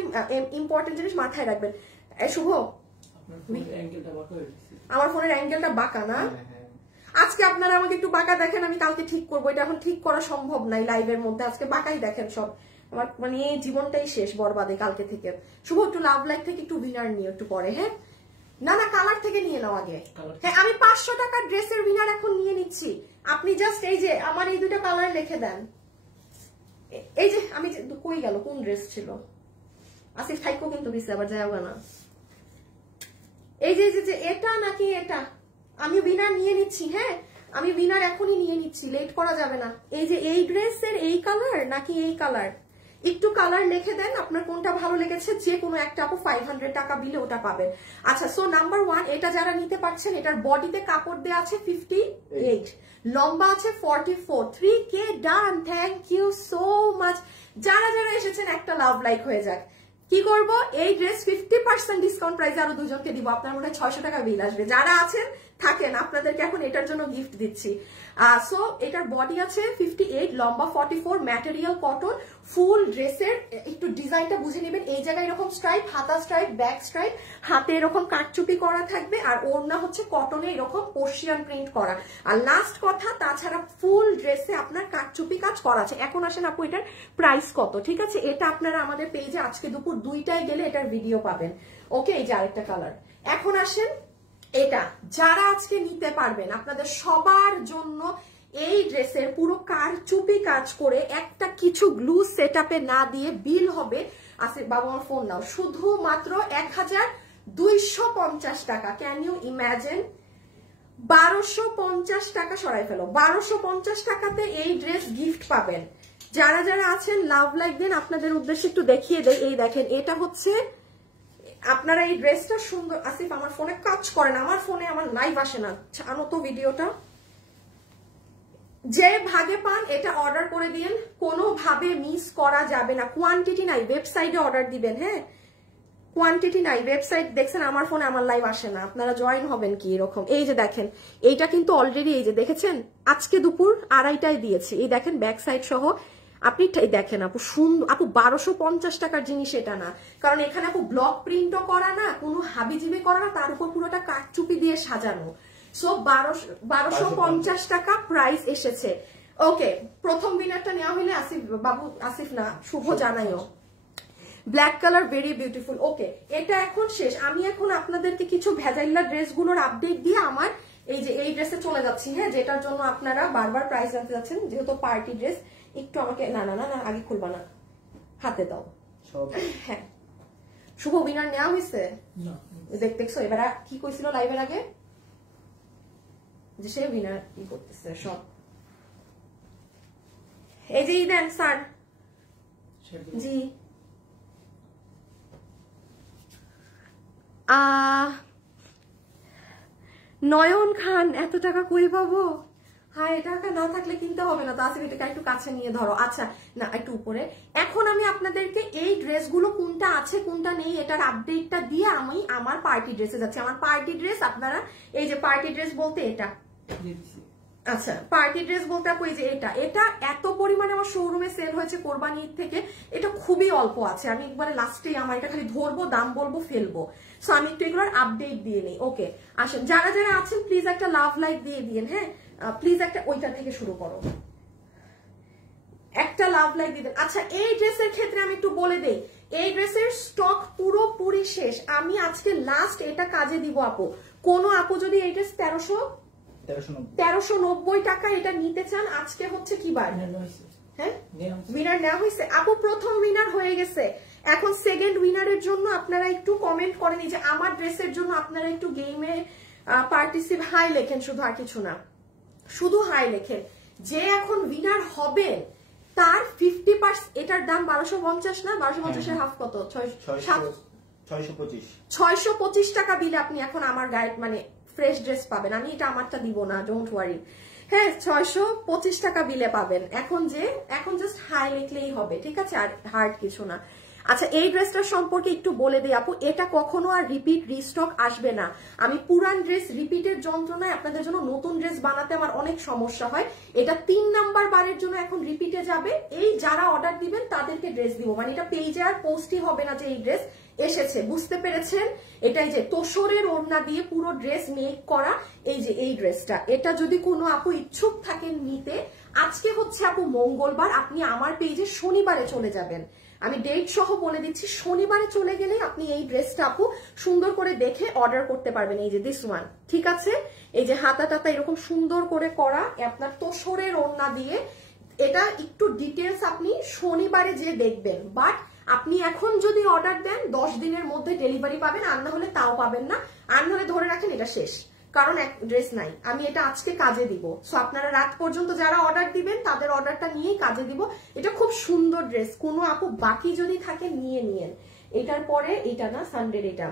ইম্পর্টেন্ট জিনিস, মাথায় রাখবেন। শুভ আমার ফোনের অ্যাঙ্গেলটা বাঁকা না, আজকে আপনারা আমাকে একটু বাঁকা দেখেন, আমি কালকে ঠিক করবো, এটা এখন ঠিক করা সম্ভব নাই লাইভের মধ্যে, আজকে বাঁকাই দেখেন সব, আমার মানে জীবনটাই শেষ বরবাদে কালকে থেকে। শুভ একটু লাভ লাইফ থেকে একটু উইনার নিয়ে একটু পরে, হ্যাঁ না না কালার থেকে নিয়ে নাও আগে, হ্যাঁ আমি 500 টাকার ড্রেসের উইনার এখন নিয়ে নিচ্ছি, আপনি জাস্ট এই যে আমার এই দুটো কালার লিখে দেন। এই যে আমি কই গেল কোন ড্রেস ছিল, আসিফ থাইকো কিন্তু দিছে আবার যাওয়া না, এই যে যে এটা নাকি এটা, আমি উইনার নিয়ে নিচ্ছি, হ্যাঁ আমি উইনার এখনই নিয়ে নিচ্ছি, লেট করা যাবে না। এই যে এই ড্রেসের এই কালার নাকি এই কালার, একটু কালার লিখে দেন আপনার কোনটা ভালো লেগেছে, যে কোনো একটা আপু 500 টাকা বিলে ওটা পাবেন। আচ্ছা সো নাম্বার 1 এটা যারা নিতে পারছেন, এটার বডিতে কাপড় দেওয়া আছে 58, লম্বা আছে 44, 3K done, thank you so much. যারা যারা এসেছেন একটা লাভ লাইক হয়ে যাক। কি করব, এই ড্রেস 50% ডিসকাউন্ট প্রাইসে আরো দুজনকে দিব, আপনার মনে হয় 600 টাকা বিল আসবে। যারা আছেন থাকেন, আপনাদেরকে এখন এটার জন্য গিফট দিচ্ছি। সো এটার বডি আছে 58, লম্বা 44, ম্যাটেরিয়াল কটন, ফুল ড্রেসের একটু ডিজাইনটা বুঝে নেবেন। এই জায়গায় এরকম স্ট্রাইপ, হাতা স্ট্রাইপ, ব্যাক স্ট্রাইপ, হাতে এরকম কাটচুপি করা থাকবে, আর ওড়না হচ্ছে কটনে এরকম পার্সিয়ান প্রিন্ট করা। আর লাস্ট কথা, তাছাড়া ফুল ড্রেসে আপনার কাটচুপি কাজ করা আছে। এখন আসেন আপু এটার প্রাইস কত, ঠিক আছে এটা আপনারা আমাদের পেজে আজকে দুপুর 2টায় গেলে এটার ভিডিও পাবেন। ওকে এই যে আরেকটা কালার। এখন আসেন এটা যারা আজকে নিতে পারবেন, আপনাদের সবার জন্য এই ড্রেসের পুরো কারচুপি কাজ করে একটা কিছু গ্লু সেটআপে না দিয়ে বিল হবে, আসিফ বাবু আমার ফোন নাও, শুধুমাত্র 1250 টাকা। ক্যান ইউ ইমাজিন, 1250 টাকা সরাই ফেলো, 1250 টাকাতে এই ড্রেস গিফট পাবেন। যারা যারা আছেন লাভ লাইক দেন, আপনাদের উদ্দেশ্যে একটু দেখিয়ে দেয়। এই দেখেন এটা হচ্ছে আপনারা এই ড্রেসটা সুন্দর, আসিফ আমার ফোনে কাজ করে না, আমার ফোনে আমার লাইভ আসে না, আনো তো ভিডিওটা। যে ভাগে পান এটা অর্ডার করে দিন, কোনোভাবে মিস করা যাবে না। কোয়ান্টিটি নাই, ওয়েবসাইটে অর্ডার দিবেন, হ্যাঁ কোয়ান্টিটি নাই, ওয়েবসাইট দেখছেন আমার ফোনে আমার লাইভ আসে না, আপনারা জয়েন হবেন কি এরকম। এই যে দেখেন এইটা কিন্তু অলরেডি এই যে দেখেছেন আজকে দুপুর 2:30টায় দিয়েছি, এই দেখেন ব্যাক সাইড সহ। আপনি দেখেন আপু সুন্দর, আপু 1250 টাকার জিনিস এটা না, কারণ এখানে আপু ব্লক প্রিন্টও করা না, কোনো হাবিজিবি করা না, তার উপর পুরোটা কাঠচুপি দিয়ে সাজানো। সো 1250 টাকা প্রাইস এসেছে। ওকে প্রথম উইনারটা নেওয়া হইলে আসিফ বাবু, আসিফ না শুভ জানাইও, ব্ল্যাক কালার ভেরি বিউটিফুল। ওকে এটা এখন শেষ, আমি এখন আপনাদেরকে কিছু ভেজাইল্লা ড্রেসগুলোর আপডেট দিয়ে আমার এই যে এই ড্রেসে চলে যাচ্ছি, হ্যাঁ যেটার জন্য আপনারা বারবার প্রাইস জানতে যাচ্ছেন, যেহেতু পার্টি ড্রেস। একটু আমাকে না না না না আগে খুলবা না, হাতে দাও। হ্যাঁ শুভ উইনার নেওয়া হয়েছে, দেখছো এবার কি কইছিল লাইভের আগে যে সে উইনার কি করতেছে সব। এই যে দেন স্যার, জি নয়ন খান এত টাকা কই পাবো, হ্যাঁ টাকা না থাকলে কিনতে হবে না তো। আসিফ এটাকে একটু কাছে নিয়ে ধরো, আচ্ছা না একটু উপরে। এখন আমি আপনাদেরকে এই ড্রেসগুলো কোনটা আছে কোনটা নেই এটার আপডেটটা দিয়ে আমি আমার পার্টি ড্রেসে যাচ্ছি। আমার পার্টি ড্রেস আপনারা এই যে পার্টি ড্রেস বলতে এটা, আচ্ছা পার্টি ড্রেস বলতে আপু এই যে এটা এত পরিমাণে আমার শোরুমে সেল হয়েছে কোরবানি ঈদ থেকে, এটা খুবই অল্প আছে। আমি একবারে লাস্টেই আমার এটা খালি ধরবো, দাম বলবো, ফেলবো। সো আমি একটু এগুলোর আপডেট দিয়ে নিই। ওকে আসেন যারা যারা আছেন প্লিজ একটা লাভ লাইক দিয়ে দিন, হ্যাঁ প্লিজ একটা ওইটা থেকে শুরু করো, একটা লাভ লাইক দিয়ে দেন। আচ্ছা এই ড্রেসের ক্ষেত্রে আমি একটু বলে দেই, এই ড্রেসের স্টক পুরোপুরি শেষ, আমি আজকে লাস্ট এটা কাজে দিব আপু। কোন আপু যদি এই ড্রেস 1390 টাকা এটা নিতে চান, আজকে হচ্ছে কি বার, হ্যাঁ উইনার নেওয়া হয়েছে আপু, প্রথম উইনার হয়ে গেছে। এখন সেকেন্ড উইনারের জন্য আপনারা একটু কমেন্ট করেন, যে আমার ড্রেসের জন্য আপনারা একটু গেমে পার্টিসিপেট হাই লেখেন, শুধু আর কিছু না, শুধু হাই লেখেন। যে এখন উইনার হবেন তার 50%, এটার দাম 1250 না, 1250 এর হাফ কত, 625 টাকা বিলে আপনি এখন আমার গায়ে মানে ফ্রেশ ড্রেস পাবেন। আমি এটা আমারটা দিব না, ডোন্ট ওয়ারি। হ্যাঁ 625 টাকা বিলে পাবেন। এখন জাস্ট হাই লিখলেই হবে, ঠিক আছে, আর হার্ড কিছু না। আচ্ছা এই ড্রেসটার সম্পর্কে একটু বলে দিই আপু, এটা কখনো আর রিপিট রিস্টক আসবে না। আমি পুরান ড্রেস রিপিটের যন্ত্রণায় আপনাদের জন্য নতুন ড্রেস বানাতে আমার অনেক সমস্যা হয়। এটা 3 নাম্বার বারের জন্য এখন রিপিটে যাবে। এই যারা অর্ডার দিবেন তাদেরকে ড্রেস দিব, মানে এটা পেজে আর পোস্টই হবে না যে এই ড্রেস এসেছে, বুঝতে পেরেছেন? এটাই যে তোষরের ওড়না দিয়ে পুরো ড্রেস মেক করা, এই যে এই ড্রেসটা, এটা যদি কোনো আপু ইচ্ছুক থাকেন নিতে, আজকে হচ্ছে আপু মঙ্গলবার, আপনি আমার পেজে শনিবারে চলে যাবেন। আমি ডেট সহ বলে দিচ্ছি, শনিবারে চলে গেলে আপনি এই ড্রেসটা আপু সুন্দর করে দেখে অর্ডার করতে পারবেন। এই যে দিস ওয়ান, ঠিক আছে, এই যে হাতা টাতা এরকম সুন্দর করে করা, আপনার তোষরের ওড়না দিয়ে, এটা একটু ডিটেলস আপনি শনিবারে যে দেখবেন। বাট আপনি এখন যদি অর্ডার দেন 10 দিনের মধ্যে ডেলিভারি পাবেন, আর না হলে তাও পাবেন না। আর না হলে ধরে রাখেন এটা শেষ, কারণ এক ড্রেস নাই। আমি এটা আজকে কাজে দিব, সো আপনারা রাত পর্যন্ত যারা অর্ডার দিবেন তাদের অর্ডারটা নিয়েই কাজে দিব। এটা খুব সুন্দর ড্রেস, কোনো আপু বাকি যদি থাকে নিয়ে নিয়েন। এটার পরে এটা না সানডের, এটা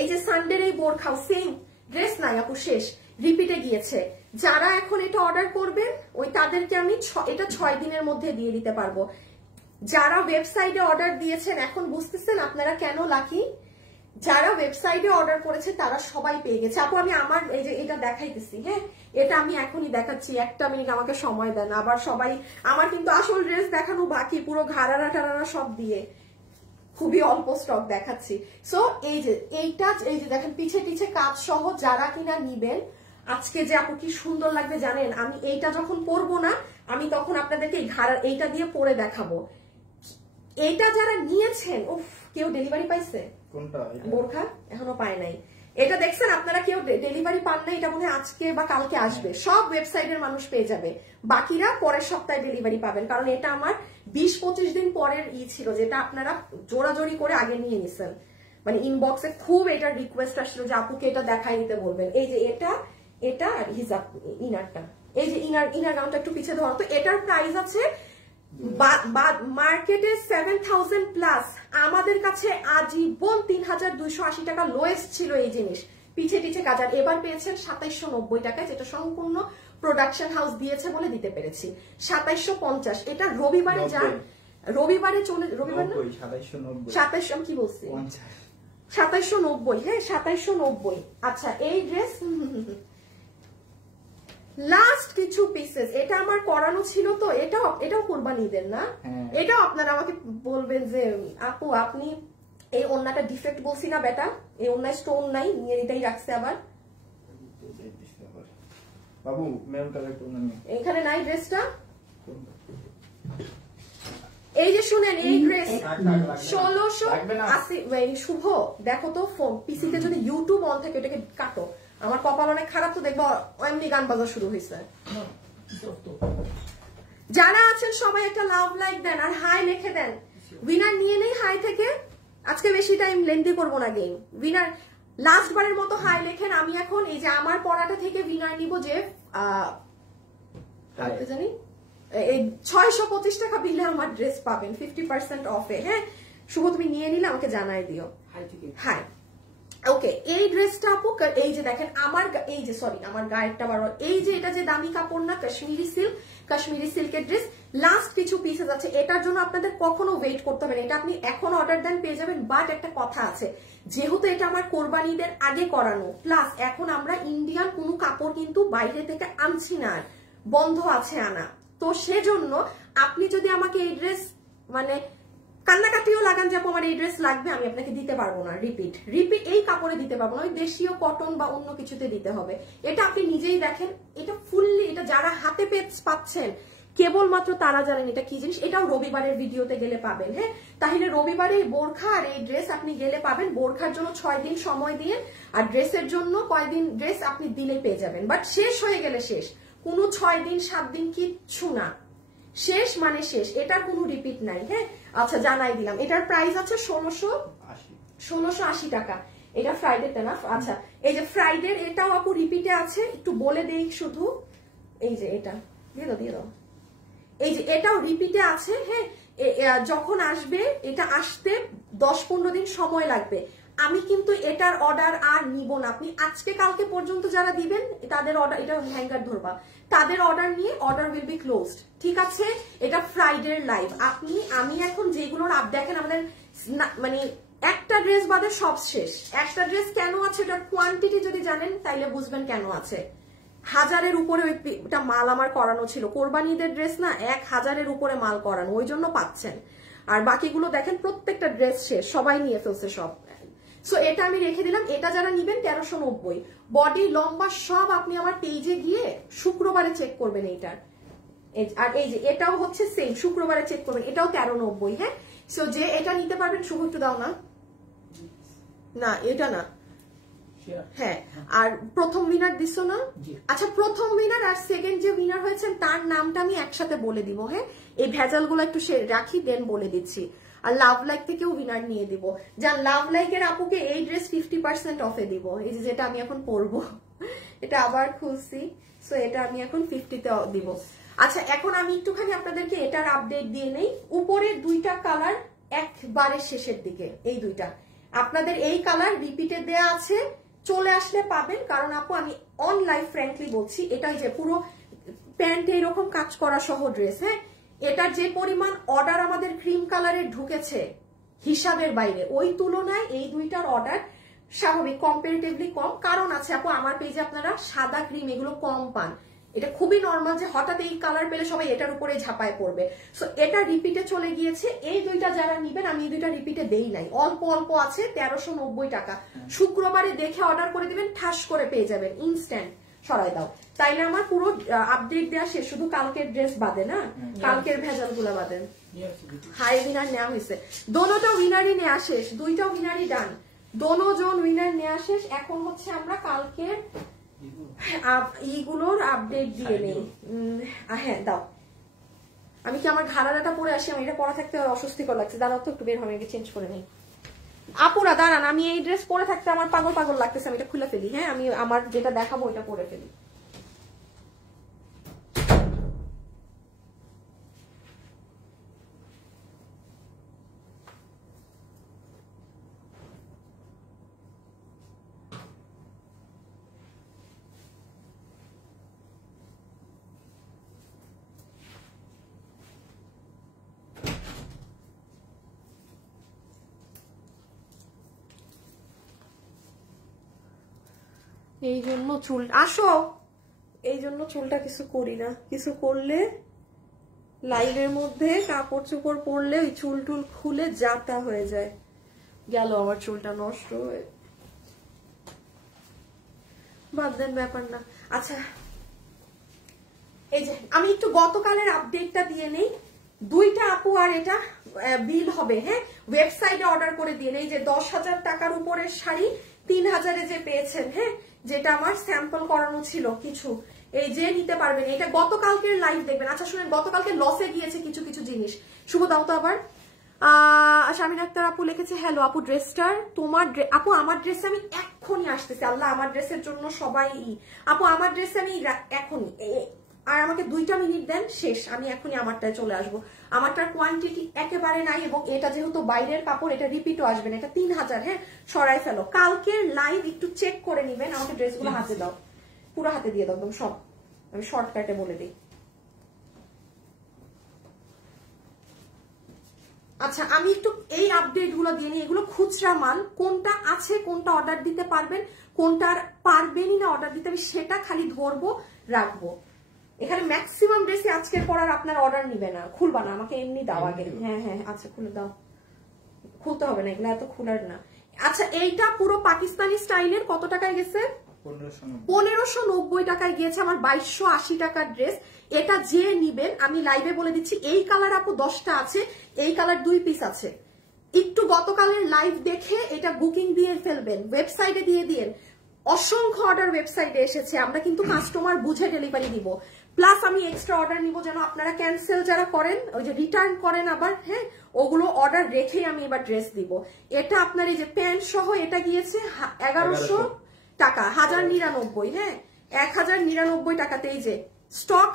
এই যে সানডের এই বোরখাও সেম ড্রেস নাই আপু, শেষ, রিপিটে গিয়েছে। যারা এখন এটা অর্ডার করবেন ওই তাদেরকে আমি এটা 6 দিনের মধ্যে দিয়ে দিতে পারবো। যারা ওয়েবসাইটে অর্ডার দিয়েছেন এখন বুঝতেছেন আপনারা কেন লাকি। যারা ওয়েবসাইটে অর্ডার করেছে তারা সবাই পেয়ে গেছে আপু। আমি আমার এই যে এটা দেখাইতেছি, হ্যাঁ এটা আমি এখনই দেখাচ্ছি, 1 মিনিট আমাকে সময় দেন। আবার সবাই, আমার কিন্তু আসল ড্রেস দেখানো বাকি, পুরো ঘাড়ারা টারারা সব দিয়ে খুবই অল্প স্টক দেখাচ্ছি। সো এই যে এইটা, এই যে দেখেন পিছে পিছে কাজ সহ যারা কিনা নিবেন, আজকে যে আপু কি সুন্দর লাগবে জানেন। আমি এইটা যখন পরবো না, আমি তখন আপনাদেরকে এই ঘাড়া এইটা দিয়ে পরে দেখাবো। এইটা যারা নিয়েছেন, উফ, কেউ ডেলিভারি পাইছে? কোনটা বোরখা? এখনো পায় নাই। এটা দেখছেন আপনারা, কেউ ডেলিভারি পান না, এটা মনে হয় আজকে বা কালকে আসবে। সব ওয়েবসাইটের মানুষ পেয়ে যাবে, বাকিরা পরের সপ্তাহে ডেলিভারি পাবেন। কারণ এটা আমার 20-25 দিন পরের ছিল, যেটা আপনারা জোরাজোরি করে আগে নিয়ে নিছেন। মানে ইনবক্সে খুব এটার রিকোয়েস্ট আসছিল যে আপুকে এটা দেখাই দিতে বলবেন। এই যে এটা আর হিজাব ইনারটা, এই যে ইনার গাউনটা একটু পিছিয়ে ধরো তো। এটার প্রাইস আছে মার্কেটে 7000 প্লাস, আমাদের কাছে আজীবন 3280 টাকা লোয়েস্ট ছিল এই জিনিস। পিছে পিছে কাজ, আর এবার পেয়েছেন 2790 টাকায়, যেটা সম্পূর্ণ প্রোডাকশন হাউস দিয়েছে বলে দিতে পেরেছি। 2750, এটা রবিবারে যান, রবিবারে চলে, রবিবার না 2700, আমি কি বলছি 2790, হ্যাঁ 2790। আচ্ছা এই ড্রেস লাস্ট কিছু পিসেস, এটা আমার করানো ছিল তো, এটাও কোরবানি দেন না, এটাও আপনারা আমাকে বলবেন যে আপু আপনি এই ওন্নাটা ডিফেক্ট বলছি না বেটা, এই ওন্নায় স্টোন নাই, নিয়ে নিতেই রাখছে আবার বাবু। এখানে নাই ড্রেসটা, এই যে শুনেন এই ড্রেস 1680। শুভ দেখো তো ফোন পিসিতে যদি ইউটিউব অন থাকে ওটাকে কাটো, আমার কপাল অনেক খারাপ তো, দেখবো এমনি গান বাজা শুরু হয়েছে। যারা আছেন সবাই একটা লাভ লাইক দেন আর হাই লিখে দেন। উইনার নিয়ে নেই হাই থেকে, আজকে বেশি টাইম লেন্দি করবো না গেম। উইনার লাস্ট বারের মতো হাই লেখেন। আমি এখন এই যে আমার পড়াটা থেকে উইনার নিব যে জানি এই 625 টাকা বিলে আমার ড্রেস পাবেন 50% অফে। হ্যাঁ শুভ তুমি নিয়ে নিলে আমাকে জানাই দিও। হাই ওকে, এই ড্রেসটা আপু এই যে দেখেন আমার এই যে সরি আমার গায়েরটা বারো, এই যে এটা যে দামি কাপড় না, কাশ্মীরি সিল্ক, কাশ্মীরি সিল্কের ড্রেস, লাস্ট কিছু পিসেস আছে। এটার জন্য আপনাদের কখনো ওয়েট করতে হবে না, এটা আপনি এখন অর্ডার দেন পেয়ে যাবেন। বাট একটা কথা আছে, যেহেতু এটা আমার কোরবানিদের আগে করানো, প্লাস এখন আমরা ইন্ডিয়ান কোনো কাপড় কিন্তু বাইরে থেকে আনছি না, বন্ধ আছে আনা, তো সেজন্য আপনি যদি আমাকে এই ড্রেস মানে কান্নাকাটিও লাগান যে আমার এই ড্রেস লাগবে, আমি আপনাকে দিতে পারবো না। রিপিট এই কাপড়ে দিতে পারবো না, ওই দেশীয় কটন বা অন্য কিছুতে দিতে হবে। এটা আপনি নিজেই দেখেন, এটা ফুললি, এটা যারা হাতে পাচ্ছেন কেবলমাত্র তারা জানেন এটা কি জিনিস। এটাও রবিবারের ভিডিওতে গেলে পাবেন। হ্যাঁ তাহলে রবিবারে এই বোরখা আর এই ড্রেস আপনি গেলে পাবেন। বোরখার জন্য 6 দিন সময় দিয়ে, আর ড্রেসের জন্য কয়দিন ড্রেস আপনি দিলে পেয়ে যাবেন। বাট শেষ হয়ে গেলে শেষ, কোনো 6 দিন 7 দিন কিচ্ছু না, শেষ মানে শেষ, এটার কোনো রিপিট নাই। হ্যাঁ আচ্ছা জানাই দিলাম, এটার প্রাইস আছে 1680 টাকা। এটা ফ্রাইডেটা না, আচ্ছা এই যে ফ্রাইডের এটাও আপু রিপিটে আছে, একটু বলে দেই শুধু, এই যে এটা দিয়ে দাও, এই যে এটাও রিপিটে আছে। হ্যাঁ যখন আসবে, এটা আসতে 10-15 দিন সময় লাগবে। আমি কিন্তু এটার অর্ডার আর নিব না। আপনি আজকে কালকে পর্যন্ত যারা দিবেন তাদের অর্ডার, এটা হ্যাঙ্গার ধরবা, তাদের অর্ডার নিয়ে অর্ডার উইল বি ক্লোজড, ঠিক আছে? এটা ফ্রাইডে লাইভ। আমি এখন যেগুলোর আপ দেখেন আমাদের মানে একটা ড্রেস বাদে সব শেষ। একটা ড্রেস কেন আছে, এটার কোয়ান্টিটি যদি জানেন তাইলে বুঝবেন কেন আছে। 1000-এর উপরে ওইটা মাল আমার করানো ছিল, কোরবানিদের ড্রেস না, 1000-এর উপরে মাল করানো, ওই জন্য পাচ্ছেন। আর বাকিগুলো দেখেন প্রত্যেকটা ড্রেস শেষ, সবাই নিয়ে ফেলছে সব। সো এটা আমি রেখে দিলাম। এটা যারা নিবেন 1390, বডি লম্বা সব আপনি আমার পেজে গিয়ে শুক্রবারে চেক করবেন এইটার। আর এই যে এটাও হচ্ছে সেম, শুক্রবারে চেক করবেন, এটাও 1390। হ্যাঁ, সো যে এটা নিতে পারবেন, শুভ একটু দাও না, না এটা না, হ্যাঁ। আর প্রথম উইনার দিছো না? আচ্ছা, প্রথম উইনার আর সেকেন্ড যে উইনার হয়েছেন তার নামটা আমি একসাথে বলে দিব। হ্যাঁ, এই ভেজালগুলো একটু রাখি, দেন বলে দিচ্ছি। আর লাভ লাইক থেকেও উইনার নিয়ে দিব। যা লাভ লাইকের আপুকে এই ড্রেস 50% অফে দিব, এই যেটা আমি এখন পরবো, এটা আবার খুলছি, সো এটা আমি এখন 50-তে দিব। আচ্ছা, এখন আমি একটুখানি আপনাদেরকে এটার আপডেট দিয়ে নেই। উপরের দুইটা কালার একবারে শেষের দিকে, এই দুইটা আপনাদের এই কালার রিপিটে দেয়া আছে, চলে আসলে পাবেন। কারণ আপু আমি অন লাইভ ফ্র্যাঙ্কলি বলছি, এটাই যে পুরো প্যান্টে এরকম কাজ করা সহ ড্রেস, হ্যাঁ, এটার যে পরিমাণ অর্ডার আমাদের ক্রিম কালারের ঢুকেছে হিসাবের বাইরে, ওই তুলনায় এই দুইটার অর্ডার স্বাভাবিক কম্পারেটিভলি কম। কারণ আছে আপু, আমার পেজে আপনারা সাদা ক্রিম এগুলো কম পান, এটা খুবই নর্মাল যে হঠাৎ এই কালার পেলে সবাই এটার উপরে ঝাঁপায় পড়বে। সো এটা রিপিটে চলে গিয়েছে। এই দুইটা যারা নিবেন, আমি এই দুইটা রিপিটে দেই নাই, অল্প অল্প আছে, 1390 টাকা। শুক্রবারে দেখে অর্ডার করে দিবেন, ঠাস করে পেয়ে যাবেন, ইনস্ট্যান্ট। সরাই দাও, তাইলে আমার পুরো আপডেট দেওয়া শেষ, শুধু কালকের ড্রেস বাদে না, কালকের ভেজাল গুলা বাদে। হাই উইনার নেওয়া হয়েছে, দোনোটা উইনারই নেওয়া শেষ, দুইটা উইনারই ডান, দোনোজন উইনার নেওয়া শেষ। এখন হচ্ছে আমরা কালকের এইগুলোর আপডেট দিয়ে নেই। হ্যাঁ দাও, আমি কি আমার ঘাড়াটা পরে আসি, আমি এটা পরা থাকতে অস্বস্তিকর লাগছে, দাঁড়াও তো একটু বের হবে, চেঞ্জ করে নেই। আপুরা দাঁড়ান, আমি এই ড্রেস পরে থাকতে আমার পাগল পাগল লাগতেছে, আমি এটা খুলে ফেলি। হ্যাঁ, আমি আমার যেটা দেখাবো ওইটা পরে ফেলি। এই জন্য চুল, আসো, এই জন্য চুলটা কিছু করি না, কিছু করলে লাইভের মধ্যে কাপড় চোপড় পরলে ওই চুল টুল খুলে যাতা হয়ে যায়। গেল আমার চুলটা নষ্ট হয়ে, বাদ দেন, ব্যাপার না। আচ্ছা, এই যে আমি একটু গতকালের আপডেটটা দিয়ে নেই। দুইটা আপু আর এটা বিল হবে, হ্যাঁ, ওয়েবসাইটে অর্ডার করে দিয়ে নেই। যে 10,000 টাকার উপরের শাড়ি 3000-এ যে পেয়েছেন, হ্যাঁ, যেটা আমার স্যাম্পল করানো ছিল কিছু, এই যে নিতে পারবেন। এটা গতকালকের লাইভ দেখবেন। আচ্ছা শুনেন, গতকালকে লসে গিয়েছে কিছু কিছু জিনিস, শুভ দাও তো আবার। শামিন আক্তার আপু লিখেছে, হ্যালো আপু, ড্রেসটার তোমার আপু, আমার ড্রেসে আমি এখনই আসতেছি, আল্লাহ আমার ড্রেসের জন্য সবাই আপু, আমার ড্রেসে আমি এখনই, আর আমাকে 2টা মিনিট দেন, শেষ, আমি এখনই আমারটায় চলে আসবো। আমারটার কোয়ান্টিটি একেবারে নাই, এবং এটা যেহেতু বাইরের কাপড়, এটা রিপিটও আসবে না, এটা 3000। হ্যাঁ, সরাই ফেলো। কালকের লাইভ একটু চেক করে নিবেন, আমাকে ড্রেসগুলো হাতে দাও, পুরো হাতে দিয়ে দাও একদম সব, আমি শর্টকাটে বলে দিই। আচ্ছা, আমি একটু এই আপডেট গুলো দিয়ে নিই। এগুলো খুচরা মাল, কোনটা আছে, কোনটা অর্ডার দিতে পারবেন, কোনটা পারবেনই না অর্ডার দিতে, আমি সেটা খালি ধরবো, রাখবো। এখানে ম্যাক্সিমাম ড্রেসে আজকের পর আর আপনার অর্ডার নিবে না, খুলবা না, আমাকে এমনি দাও আগে। হ্যাঁ হ্যাঁ, আচ্ছা খুলে দাও, খুলতে হবে না, এগুলো এত খুলার না। আচ্ছা, এইটা পুরো পাকিস্তানি স্টাইলের কত টাকায় গেছে? 1590 টাকায় গিয়েছে আমার 2280 টাকার ড্রেস। এটা যে নিবেন, আমি লাইভে বলে দিচ্ছি, এই কালার আপু 10টা আছে, এই কালার 2 পিস আছে। একটু গতকালের লাইভ দেখে এটা বুকিং দিয়ে ফেলবেন, ওয়েবসাইটে দিয়ে দিন। অসংখ্য অর্ডার ওয়েবসাইটে এসেছে, আমরা কিন্তু কাস্টমার বুঝে ডেলিভারি দিব। প্লাস আমি এক্সট্রা অর্ডার নিব, যেন আপনারা ক্যান্সেল যারা করেন, ওই যে রিটার্ন করেন আবার, হ্যাঁ, ওগুলো অর্ডার রেখেই আমি এবার ড্রেস দিব। এটা আপনার এই যে প্যান্ট সহ এটা গিয়েছে 1100 টাকা, 1099, হ্যাঁ, 1099 টাকাতে। এই যে স্টক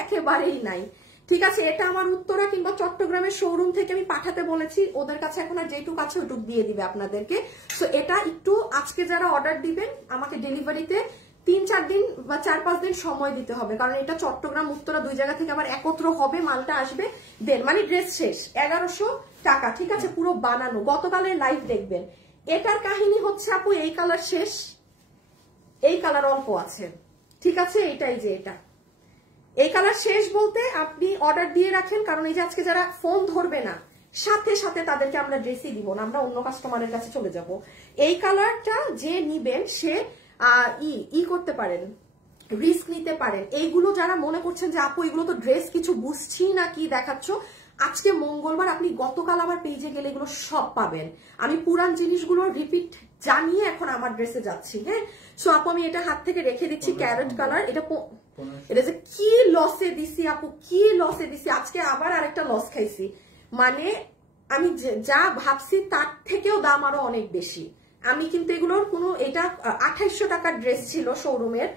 একেবারেই নাই, ঠিক আছে, এটা আমার উত্তরা কিংবা চট্টগ্রামের শোরুম থেকে আমি পাঠাতে বলেছি, ওদের কাছে এখন আর যেটুক আছে ওটুক দিয়ে দিবে আপনাদেরকে। তো এটা একটু আজকে যারা অর্ডার দিবেন আমাকে ডেলিভারিতে 3-4 দিন বা 4-5 দিন সময় দিতে হবে, কারণ এটা চট্টগ্রাম উত্তরা দুই জায়গা থেকে আবার একত্র হবে, মালটা আসবে দেন, মানে ড্রেস শেষ। 1100 টাকা, ঠিক আছে, পুরো বানানো। গতকালের লাইভ দেখবেন। এটার কাহিনী হচ্ছে আপু এই কালার শেষ, এই কালার অল্প আছে, ঠিক আছে, এইটাই যে এটা এই কালার শেষ বলতে আপনি অর্ডার দিয়ে রাখেন, কারণ এই যে আজকে যারা ফোন ধরবে না সাথে সাথে তাদেরকে আমরা ড্রেসই দিব না, আমরা অন্য কাস্টমারের কাছে চলে যাব। এই কালারটা যে নিবেন সে করতে পারেন, রিস্ক নিতে পারেন। এইগুলো যারা মনে করছেন যে আপু এগুলো তো ড্রেস কিছু বুঝছি না কি দেখাচ্ছ, আজকে মঙ্গলবার, আপনি গতকাল আমার পেজে গেলে এগুলো সব পাবেন। আমি পুরান জিনিসগুলোর রিপিট জানিয়ে এখন আমার ড্রেসে যাচ্ছি। হ্যাঁ, সো আপু আমি এটা হাত থেকে রেখে দিচ্ছি, ক্যারেট কালার। এটা যে কি লসে দিছি আপু, কি লসে দিছি, আজকে আবার আরেকটা লস খাইছি। মানে আমি যা ভাবছি তার থেকেও দাম আরো অনেক বেশি। আমি কিন্তু এগুলোর কোনো, এটা 2800 টাকার ড্রেস ছিল শোরুমের,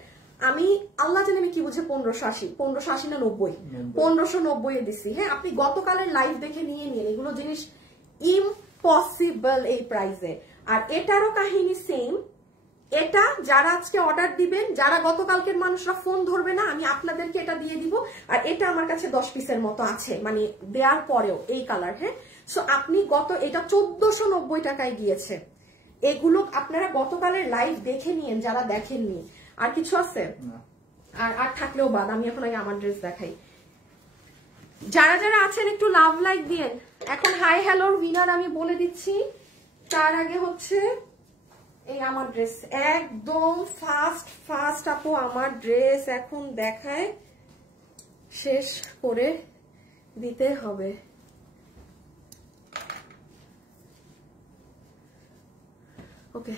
আমি আল্লাহ জানে আমি কি বুঝে 1580 না 90 1590 দিছি। হ্যাঁ, আপনি গতকালের লাইভ দেখে নিয়ে নিন, এগুলো জিনিস ইম্পসিবল এই প্রাইসে। আর এটারও কাহিনী সেম, এটা যারা আজকে অর্ডার দিবেন, যারা গতকালকের মানুষরা ফোন ধরবে না, আমি আপনাদেরকে এটা দিয়ে দিব। আর এটা আমার কাছে 10 পিসের মতো আছে, মানে দেওয়ার পরেও এই কালার। হ্যাঁ, সো আপনি এটা 1490 টাকায় গিয়েছে। এগুলো আপনারা গতকালের লাইভ দেখে নিন যারা দেখেননি। আর কিছু আছে? আর থাকলেও বাদ, আমি এখন আগে আমার ড্রেস দেখাই। যারা যারা আছেন একটু লাভ লাইক দিয়েন। এখন হাই হ্যালোর উইনার আমি বলে দিচ্ছি, তার আগে হচ্ছে এই আমার ড্রেস একদম ফাস্ট আপু, আমার ড্রেস এখন দেখায় শেষ করে দিতে হবে। ওকে,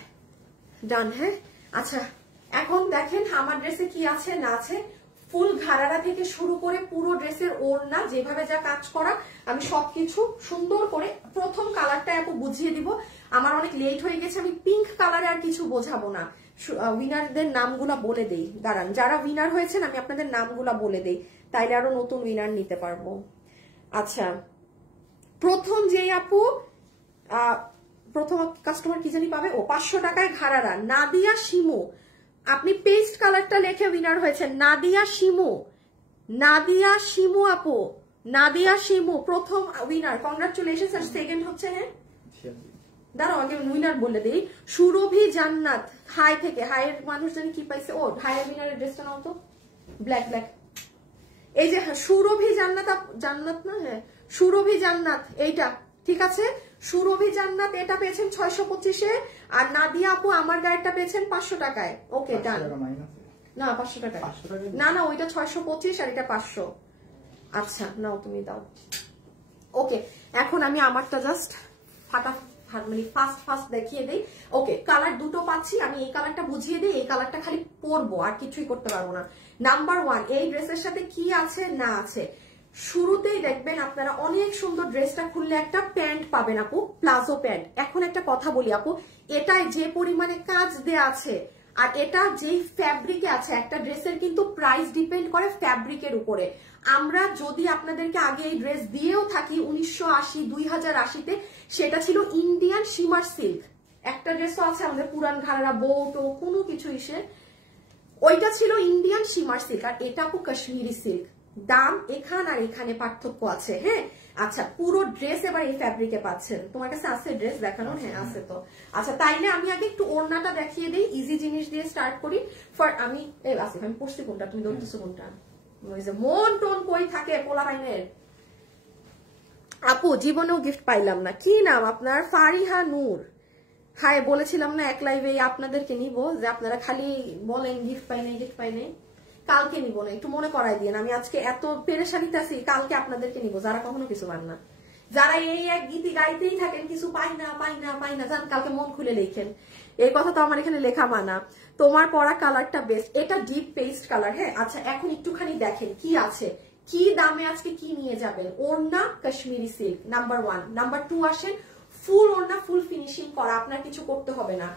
ডান। হ্যাঁ, আচ্ছা এখন দেখেন আমার ড্রেসে কি আছে না আছে। ফুল ঘাড়ারা থেকে শুরু করে পুরো ড্রেসের ওড়না যেভাবে যা কাজ করা, আমি সবকিছু সুন্দর করে প্রথম কালারটা আপু বুঝিয়ে দিব। আমার অনেক লেট হয়ে গেছে, আমি পিঙ্ক কালারে আর কিছু বোঝাবো না। উইনারদের নামগুলা বলে দেই, দাঁড়ান, যারা উইনার হয়েছেন আমি আপনাদের নামগুলা বলে দেই, তাইলে আরো নতুন উইনার নিতে পারবো। আচ্ছা, প্রথম যে আপু প্রথম কাস্টমার কি জানি পাবে, ও 500 টাকায় ঘাড়ারা, নাদিয়া শিমু। আপনি পেস্ট কালারটা লিখে উইনার হয়েছেন, নাদিয়া শিমু। নাদিয়া শিমু আপু, নাদিয়া শিমু প্রথম উইনার, কংগ্রাচুলেশনস। আর সেকেন্ড হচ্ছে, হ্যাঁ দাঁড়াও আগে উইনার বলে দিই, সুরভি জান্নাত হাই থেকে। হাইয়ের মানুষ জানি কি পাইছে, ও হাইয়ের উইনারের ড্রেসটা নাও তো, ব্ল্যাক ব্ল্যাক। এই যে সুরভি জান্নাত, জান্নাত না, হ্যাঁ সুরভি জান্নাত, এইটা ঠিক আছে। সুরভি জান্নাত এটা পেয়েছেন 625-এ, আর নাদিয়া আপু আমার গায়েরটা পেয়েছেন 500 টাকায়। ওকে, ডান। না 500 টাকায় না, না ওইটা 625 আর এটা 500। আচ্ছা নাও, তুমি দাও। ওকে, এখন আমি আমারটা জাস্ট মানে ফাস্ট দেখিয়ে দেই। ওকে, কালার দুটো পাচ্ছি, আমি এই কালারটা বুঝিয়ে দিই, এই কালারটা খালি পরবো আর কিছুই করতে পারবো না। নাম্বার 1, এই ড্রেসের সাথে কি আছে না আছে। শুরুতেই দেখবেন আপনারা অনেক সুন্দর, ড্রেসটা খুললে একটা প্যান্ট পাবেন আপু, প্লাজো প্যান্ট। এখন একটা কথা বলি আপু, এটায় যে পরিমাণে কাজ দেয়া আছে আর এটা যেই ফ্যাব্রিকে আছে, একটা ড্রেসের কিন্তু প্রাইস ডিপেন্ড করে ফ্যাব্রিকের উপরে। আমরা যদি আপনাদেরকে আগে এই ড্রেস দিয়েও থাকি 1980 2080-তে, সেটা ছিল ইন্ডিয়ান শিমার সিল্ক। একটা ড্রেসও আছে আমাদের পুরান ঘাড়া বউটো কোনো কিছু ইসে, ওইটা ছিল ইন্ডিয়ান শিমার সিল্ক, আর এটা আপু কাশ্মীরি সিল্ক। দাম এখানে আর এখানে পার্থক্য আছে। হ্যাঁ, আচ্ছা পুরো ড্রেস এবার এই ফ্যাব্রিকে পাচ্ছেন। তোমার কাছে আছে ড্রেস দেখানোর? হ্যাঁ আছে তো। আচ্ছা তাইলে আমি আগে একটু ওড়নাটা দেখিয়ে দিই, ইজি জিনিস দিয়ে স্টার্ট করি। আমি আসিফ, আমি পড়ছি কোনটা, তুমি ধরতেছো কোনটা? মন টোন কই থাকে পোলারাইনের। আপু জীবনেও গিফট পাইলাম না, কি নাম আপনার? ফারিহা নূর। হাই, বলেছিলাম না এক লাইভে আপনাদেরকে নিব, যে আপনারা খালি বলেন গিফট পাই নাই গিফট পাই নাই। কালকে নিব না, একটু মনে করাই দিয়ে। আমি আজকে এত পেরেশানিতে আছি, কালকে আপনাদেরকে নিব যারা কখনো কিছু পান না, যারা এই এক গীতি গাইতেই থাকেন কিছু পাই না পাই না পাই না, যান কালকে মন খুলে লেখেন। এই কথা তো আমার এখানে লেখা মানা। তোমার পরা কালারটা বেস্ট, এটা ডিপ পেস্ট কালার। হ্যাঁ আচ্ছা, এখন একটুখানি দেখেন কি আছে, কি দামে আজকে কি নিয়ে যাবেন। ওড়না কাশ্মীরি সিল্ক নাম্বার 1। নাম্বার 2 আসেন ফুল ওড়না, ফুল ফিনিশিং করা, আপনার কিছু করতে হবে না।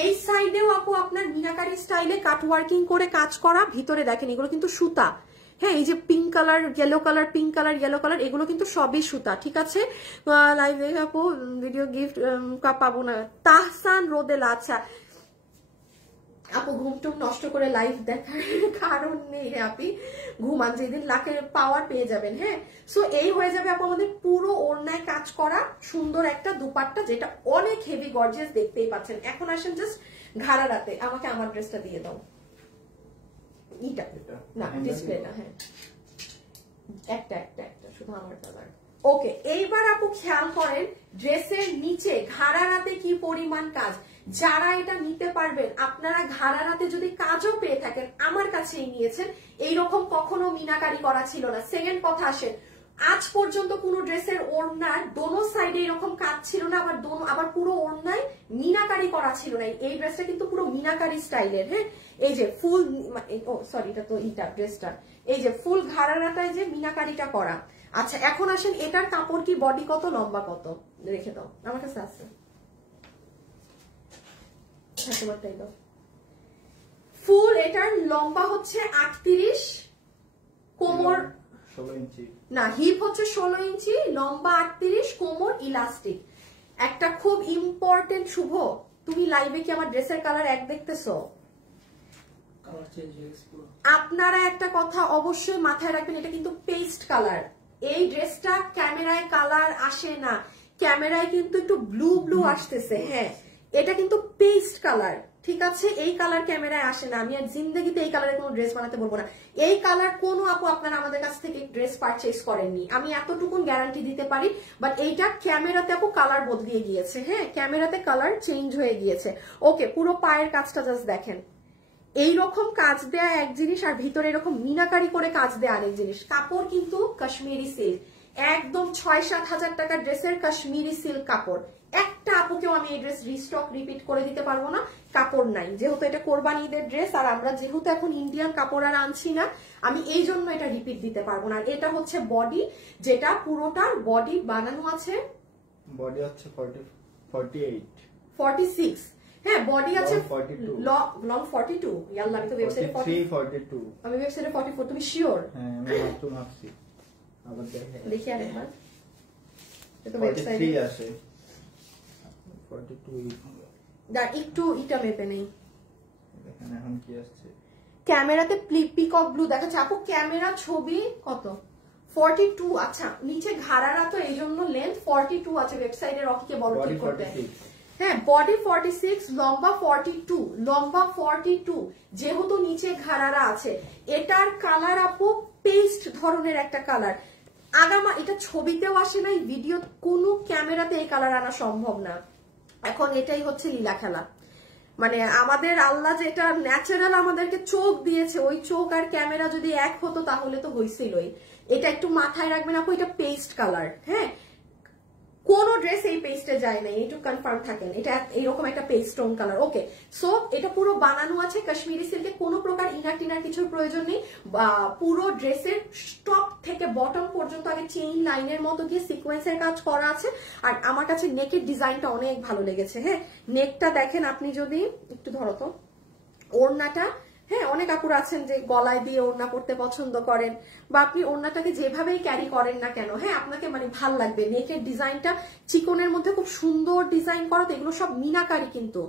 এই সাইডেও আপু আপনার মিনাকারি স্টাইলে কাট ওয়ার্কিং করে কাজ করা, ভিতরে দেখেন এগুলো কিন্তু সুতা। হ্যাঁ, এই যে pink colour, yellow colour, pink colour, yellow colour, এগুলো কিন্তু সবই সুতা। ঠিক আছে, লাইভে আপু ভিডিও গিফট পাবো না। তাহসান রোদেলা, আচ্ছা আপু ঘুমটুম নষ্ট করে লাইভ দেখার কারণ নেই। আপনি ঘুমান, যেদিন লাখের পাওয়ার পেয়ে যাবেন। হ্যাঁ, সো এই হয়ে যাবে আপু আমাদের পুরো ওড়নায় কাজ করা সুন্দর একটা দুপাট্টা, যেটা অনেক হেভি গর্জিয়াস, দেখতেই পাচ্ছেন। এখন আসেন জাস্ট ঘাড়ারাতে, আমাকে আমার ড্রেসটা দিয়ে দাও। এটা না ডিসপ্লে না, হ্যাঁ একটা একটা একটা শুধু আমার কালার। ওকে, এইবার আপু খেয়াল করেন ড্রেসের নিচে ঘাড়ারাতে কি পরিমাণ কাজ। যারা এটা নিতে পারবেন, আপনারা ঘাড়ারাতে যদি কাজও পেয়ে থাকেন, আমার কাছেই নিয়েছেন, এইরকম কখনো মিনাকারি করা ছিল না। সেকেন্ড কথা আসেন, আজ পর্যন্ত কোন ড্রেসের ওড়নার দোনো সাইডে এরকম কাজ ছিল না, আবার পুরো ওড়নায় মিনাকারি করা ছিল না। এই ড্রেসটা কিন্তু পুরো মিনাকারি স্টাইলের। হ্যাঁ, এই যে ফুল, ও সরি এটা তো ইটা ড্রেসটা, এই যে ফুল ঘাড়ারাটায় যে মিনাকারিটা করা। আচ্ছা এখন আসেন, এটার কাপড় কি, বডি কত, লম্বা কত রেখে দাও, আমার কাছে আছে। ফুল এটার লম্বা হচ্ছে 38, কোমর 16 ইঞ্চি, না হিপ হচ্ছে 16 ইঞ্চি, লম্বা 38, কোমর ইলাস্টিক। একটা খুব ইম্পর্টেন্ট, শুভ তুমি লাইভে কি আমার ড্রেসের কালার এক দেখতেছো? আপনারা একটা কথা অবশ্যই মাথায় রাখবেন, এটা কিন্তু পেস্ট কালার। এই ড্রেসটা ক্যামেরায় কালার আসে না, ক্যামেরায় কিন্তু একটু ব্লু ব্লু আসতেছে। হ্যাঁ, এটা কিন্তু পেস্ট কালার। ঠিক আছে, এই কালার ক্যামেরায় আসে না। আমি আর জিন্দগিতে এই কালারের কোনো ড্রেস বানাতে বলবো না। এই কালার কোনো আপু আপনারা আমাদের কাছ থেকে ড্রেস পারচেজ করেননি, আমি এতটুকু গ্যারান্টি দিতে পারি। বাট এইটা ক্যামেরাতে আপু কালার বদলিয়ে গিয়েছে। হ্যাঁ, ক্যামেরাতে কালার চেঞ্জ হয়ে গিয়েছে। ওকে, পুরো পায়ের কাজটা জাস্ট দেখেন, এইরকম কাজ দেয়া এক জিনিস, আর ভিতরে এরকম মিনাকারি করে কাজ দেয়া আরেক জিনিস। কাপড় কিন্তু কাশ্মীরি সিল্ক, একদম 6-7 হাজার টাকার ড্রেসের কাশ্মীরি সিল্ক কাপড়। একটা আপুকেও আমি এই ড্রেস রিস্টক রিপিট করে দিতে পারবো না, কাপড় নাই। যেহেতু এটা কোরবানি ঈদের ড্রেস, আর আমরা যেহেতু এখন ইন্ডিয়ান কাপড় আর আনছি না, আমি এই জন্য এটা রিপিট দিতে পারবো না। এটা হচ্ছে বডি, যেটা পুরোটার বডি বানানো আছে, বডি হচ্ছে 48 46। হ্যাঁ, বডি আছে 42, লং 42। ইয়াল্লাহ, আমি তো ওয়েবসাইটে 42, আমি ওয়েবসাইটে 44। তুমি শিওর? হ্যাঁ আমি মাত্র ভাবছি, আবার দেখি আরেকবার। এটা ওয়েবসাইটে ওয়েবসাইটে আসে 42 দা একটু ইটা মেপে নেই। দেখেন এখন কি আসছে, ক্যামেরাতে পিকক ব্লু দেখাচ্ছে আপু, ক্যামেরা ছবি কত 42। আচ্ছা, নিচে ঘাড়ারা তো এই জন্য লেন্থ 42 আছে। ওয়েবসাইটে রকিকে বলো ঠিক করতে। হ্যাঁ, বডি 46, লম্বা 42, লম্বা 42, যেহেতু নিচে ঘাড়ারা আছে। এটার কালার আপু পেস্ট ধরনের একটা কালার। আগামা এটা ছবিতেও আসে নাই, ভিডিও কোনো ক্যামেরাতে এই কালার আনা সম্ভব না। এখন এটাই হচ্ছে লীলা খেলা, মানে আমাদের আল্লাহ যেটা ন্যাচারাল আমাদেরকে চোখ দিয়েছে, ওই চোখ আর ক্যামেরা যদি এক হতো তাহলে তো হইছিলই। এটা একটু মাথায় রাখবেন আপু, এটা পেস্ট কালার। হ্যাঁ, কোন ড্রেস এই পেস্টে যায় না, একটু কনফার্ম থাকেন। এটা এইরকম একটা পেস্ট টোন কালার। ওকে, সো এটা পুরো বানানো আছে কাশ্মীরি সিল্কে, কোনো প্রকার ইনার টিনার কিছুর প্রয়োজন নেই। পুরো ড্রেসের টপ থেকে বটম পর্যন্ত আগে চেইন লাইনের মতো গিয়ে সিকোয়েন্সের কাজ করা আছে। আর আমার কাছে নেকের ডিজাইনটা অনেক ভালো লেগেছে। হ্যাঁ, নেকটা দেখেন, আপনি যদি একটু ধরো তো ওড়নাটা, হ্যাঁ অনেক আপুরা আছেন যে গলায় দিয়ে ওড়না পড়তে পছন্দ করেন, বা আপনি ওড়নাটাকে যেভাবেই ক্যারি করেন না কেন, হ্যাঁ আপনাকে মানে ভাল লাগবে। নেকের ডিজাইনটা চিকনের মধ্যে খুব সুন্দর ডিজাইন করা, তো এগুলো সব মিনাকারি, কিন্তু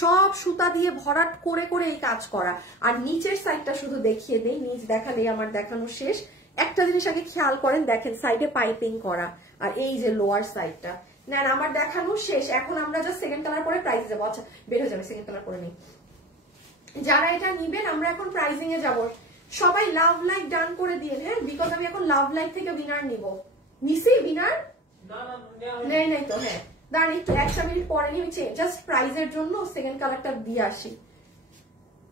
সব সুতা দিয়ে ভরাট করে করে এই কাজ করা। আর নিচের সাইডটা শুধু দেখিয়ে দেই, নিচ দেখালেই আমার দেখানো শেষ। একটা জিনিস আগে খেয়াল করেন, দেখেন সাইডে পাইপিং করা, আর এই যে লোয়ার সাইডটা নেন। আমার দেখানো শেষ, এখন আমরা জাস্ট সেকেন্ড কালার পরে প্রাইস যাবো। আচ্ছা বের হয়ে যাবে, সেকেন্ড কালার করে নেই। যারা এটা নিবেন আমরা এখন প্রাইজিং এ যাব। সবাই লাভ লাইক ডান করে দিন। হ্যাঁ, বিকজ আমি এখন লাভ লাইক থেকে উইনার নিব। নিছি উইনার? নেই নাই তো। হ্যাঁ দাঁড়ান একটু 1 মিনিট পরে নিয়ে জাস্ট প্রাইজের জন্য সেকেন্ড কালারটা দিয়ে আসি।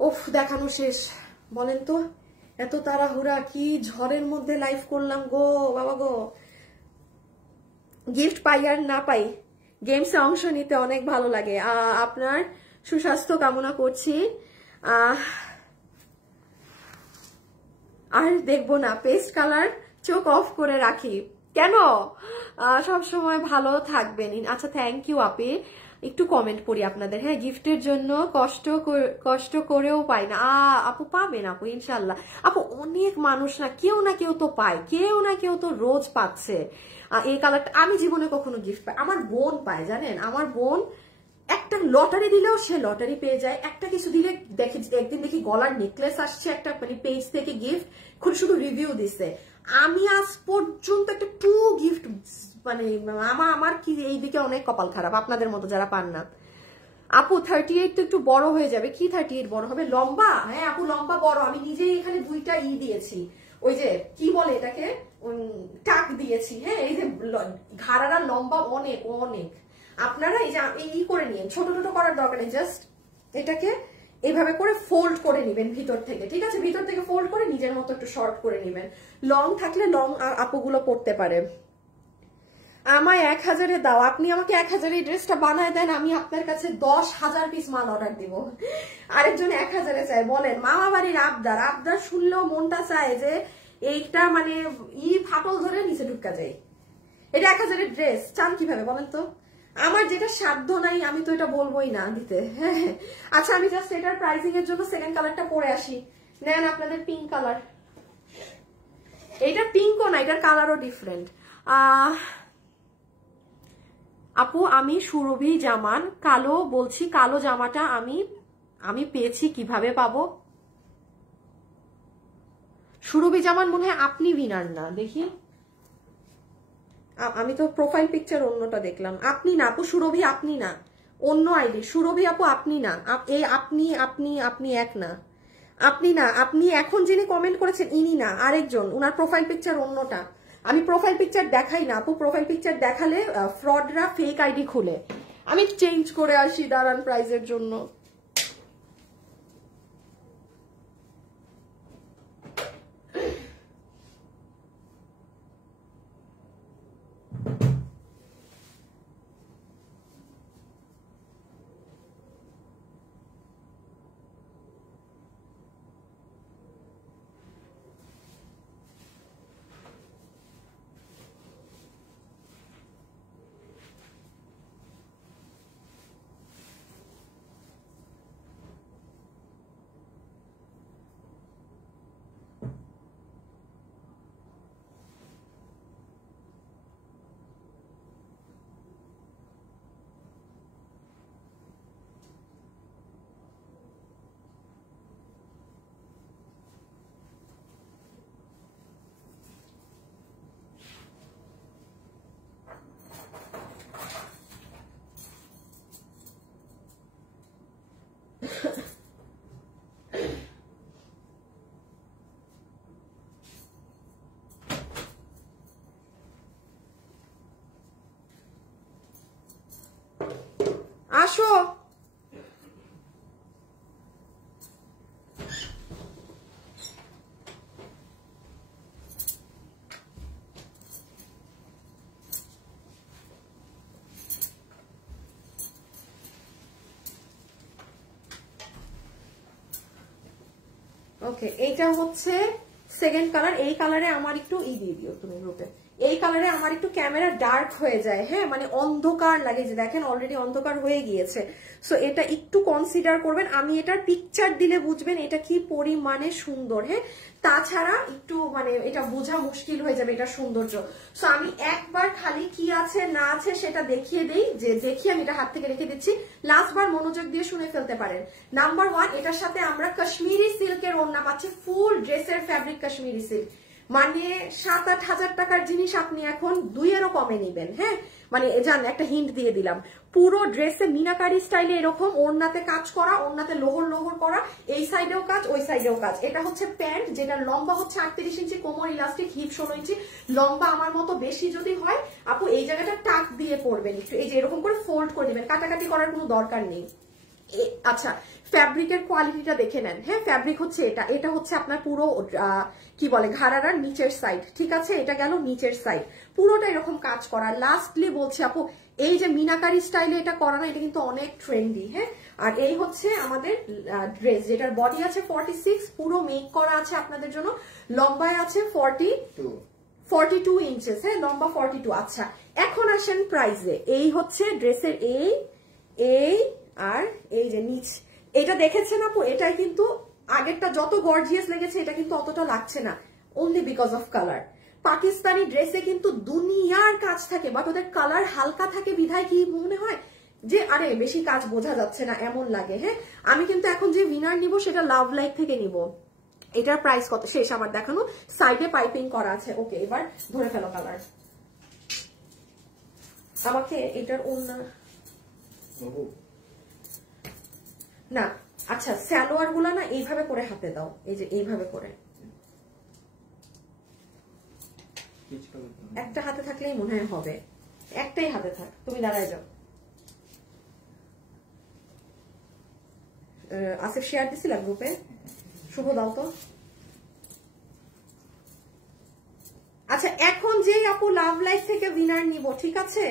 ওফ, দেখানো শেষ। বলেন তো এত তাড়াহুড়া, কি ঝড়ের মধ্যে লাইভ করলাম গো বাবা গো। গিফট পাই আর না পাই, গেমসে অংশ নিতে অনেক ভালো লাগে। আপনার সুস্বাস্থ্য কামনা করছি। আর দেখবো না, পেস্ট কালার চোখ অফ করে রাখি কেন, সব সময় ভালো থাকবেন। আচ্ছা থ্যাংক ইউ আপি। একটু কমেন্ট পড়ি আপনাদের। হ্যাঁ, গিফটের জন্য কষ্ট করেও পাই না। আপু পাবেন আপু, ইনশাল্লাহ। আপু অনেক মানুষ না কেউ তো পায়, কেউ না কেউ তো রোজ পাচ্ছে। এই কালারটা আমি জীবনে কখনো গিফট পাই, আমার বোন পায় জানেন। আমার বোন একটা লটারি দিলেও সে লটারি পেয়ে যায়, একটা কিছু দিলে দেখে, একদিন দেখি গলার নেকলেস আসছে একটা মানে পেজ থেকে গিফট, শুধু রিভিউ দিছে। আমি আজ পর্যন্ত একটা গিফট মানে আমার কি এইদিকে অনেক কপাল খারাপ, আপনাদের মতো যারা পান না। আপু 38 তো একটু বড় হয়ে যাবে। কি 38 বড় হবে? লম্বা? হ্যাঁ আপু লম্বা বড়। আমি নিজেই এখানে 2টা দিয়েছি, ওই যে কি বলে এটাকে, টাক দিয়েছি। হ্যাঁ, এই যে ঘাড়ারা লম্বা অনেক অনেক। আপনারা এই যে করে নিন, ছোট ছোট করার দরকার নেই, জাস্ট এটাকে এইভাবে করে ফোল্ড করে নিবেন ভিতর থেকে, ঠিক আছে? ভিতর থেকে ফোল্ড করে নিজের মতো একটু শর্ট করে নিবেন। লং থাকলে লং আপুগুলো পড়তে পারে। আমায় 1000-এ দাও, আপনি আমাকে 1000-এ ড্রেসটা বানায় দেন, আমি আপনার কাছে 10,000 পিস মাল অর্ডার দিব। আরেকজন 1000-এ চায়, বলেন মামা বাড়ির আবদার শুনলেও মনটা চায় যে এইটা মানে ফাটল ধরে নিচে ঢুকা যায়। এটা 1000-এর ড্রেস, চান কিভাবে বলেন তো? আমার যেটা সাধ্য নাই আমি তো এটা বলবোই না দিতে। হ্যাঁ, আচ্ছা আমি জাস্ট এটার প্রাইসিং এর জন্য সেকেন্ড কালারটা পরে আসি। নেন আপনাদের পিঙ্ক কালার। এটা পিঙ্কও না, এটার কালারও ডিফারেন্ট। আপু আমি সুরভি জামান, কালো বলছি, কালো জামাটা আমি পেয়েছি, কিভাবে পাবো? সুরভি জামান মনে হয় আপনি উইনার না, দেখি আমি তো প্রোফাইল পিকচার অন্যটা দেখলাম। আপনি না আপু, সুরভি আপনি না, অন্য আইডি। সুরভি আপু আপনি না, আপনি এক না, আপনি না, আপনি এখন যিনি কমেন্ট করেছেন ইনি না, আরেকজন, উনার প্রোফাইল পিকচার অন্যটা। আমি প্রোফাইল পিকচার দেখাই না আপু, প্রোফাইল পিকচার দেখালে ফ্রডরা ফেক আইডি খুলে। আমি চেঞ্জ করে আসি, দাঁড়ান প্রাইজের জন্য। আসো, ওকে এইটা হচ্ছে সেকেন্ড কালার। এই কালারে আমার একটু দিয়ে দিও তুমি গ্রুপে। এই কালারে আমার একটু ক্যামেরা ডার্ক হয়ে যায়, হ্যাঁ মানে অন্ধকার লাগে, যে দেখেন অলরেডি অন্ধকার হয়ে গিয়েছে। সো এটা একটু কনসিডার করবেন। আমি এটার পিকচার দিলে বুঝবেন এটা কি পরিমাণে সুন্দর। হ্যাঁ, তাছাড়া একটু মানে এটা বোঝা মুশকিল হয়ে যাবে এটা সৌন্দর্য। সো আমি একবার খালি কি আছে না আছে সেটা দেখিয়ে দেই, যে দেখি আমি এটা হাত থেকে রেখে দিচ্ছি, লাস্টবার মনোযোগ দিয়ে শুনে ফেলতে পারেন। নাম্বার 1, এটার সাথে আমরা কাশ্মীরি সিল্কের ওড়না পাচ্ছি, ফুল ড্রেসের ফ্যাব্রিক কাশ্মীরি সিল্ক, মানে 7-8 হাজার টাকার জিনিস আপনি এখন 2-এরও কমে নিবেন। হ্যাঁ, মানে জান একটা হিন্ট দিয়ে দিলাম। পুরো ড্রেসে মিনাকারি স্টাইলে এরকম ওড়নাতে কাজ করা, ওড়নাতে লোহর লোহর করা, এই সাইডেও কাজ ওই সাইডেও কাজ। এটা হচ্ছে প্যান্ট, যেটা লম্বা হচ্ছে 38 ইঞ্চি, কোমর ইলাস্টিক, হিপ 16 ইঞ্চি। লম্বা আমার মতো বেশি যদি হয় আপু এই জায়গাটা টাক দিয়ে পরবেন, একটু এই যে এরকম করে ফোল্ড করে দিবেন, কাটাকাটি করার কোনো দরকার নেই। আচ্ছা, ফ্যাব্রিকের কোয়ালিটিটা দেখে নেন। হ্যাঁ, ফ্যাব্রিক হচ্ছে এটা হচ্ছে আপনার পুরো কি বলে ঘাড়ার নিচের সাইড, ঠিক আছে? এটা গেল নিচের সাইড, পুরোটা এরকম কাজ করা। লাস্টলি বলছি আপু, এই যে মিনাকারি স্টাইলে এটা করানো, এটা কিন্তু অনেক ট্রেন্ডি। হ্যাঁ, আর এই হচ্ছে আমাদের ড্রেস, যেটার বডি আছে 46, পুরো মেক করা আছে আপনাদের জন্য, লম্বায় আছে 42 ইঞ্চেস। হ্যাঁ, লম্বা 42। আচ্ছা, এখন আসেন প্রাইসে। এই হচ্ছে ড্রেসের এই আর এই যে নিচ, এটা দেখেছেন আপু, এটাই কিন্তু আগেরটা যত গর্জিয়াস লেগেছে এটা কিন্তু অতটা লাগছে না, only because of colour. Pakistani ড্রেসে কিন্তু দুনিয়ার কাজ থাকে, বাট ওদের কালার হালকা থাকে বিধায় কি মনে হয় যে আরে বেশি কাজ বোঝা যাচ্ছে না এমন লাগে। হ্যাঁ, আমি কিন্তু এখন যে উইনার নিব সেটা লাভ লাইক থেকে নিব। এটার প্রাইস কত শেষ আমার দেখানো, সাইডে পাইপিং করা আছে। ওকে, এবার ধরে ফেলো কালার। আমাকে এটার অন্য না, আচ্ছা সালোয়ার গুলা না এইভাবে করে হাতে দাও, এই যে এইভাবে করে, একটা হাতে থাকলেই মনে হয় হবে, একটাই হাতে থাক, তুমি দাঁড়ায় যাও। আসিফ শেয়ার দিছিলাম গ্রুপে, শুভ দাও তো। আচ্ছা, এখন যে আপু লাভ লাইফ থেকে উইনার নিব, ঠিক আছে,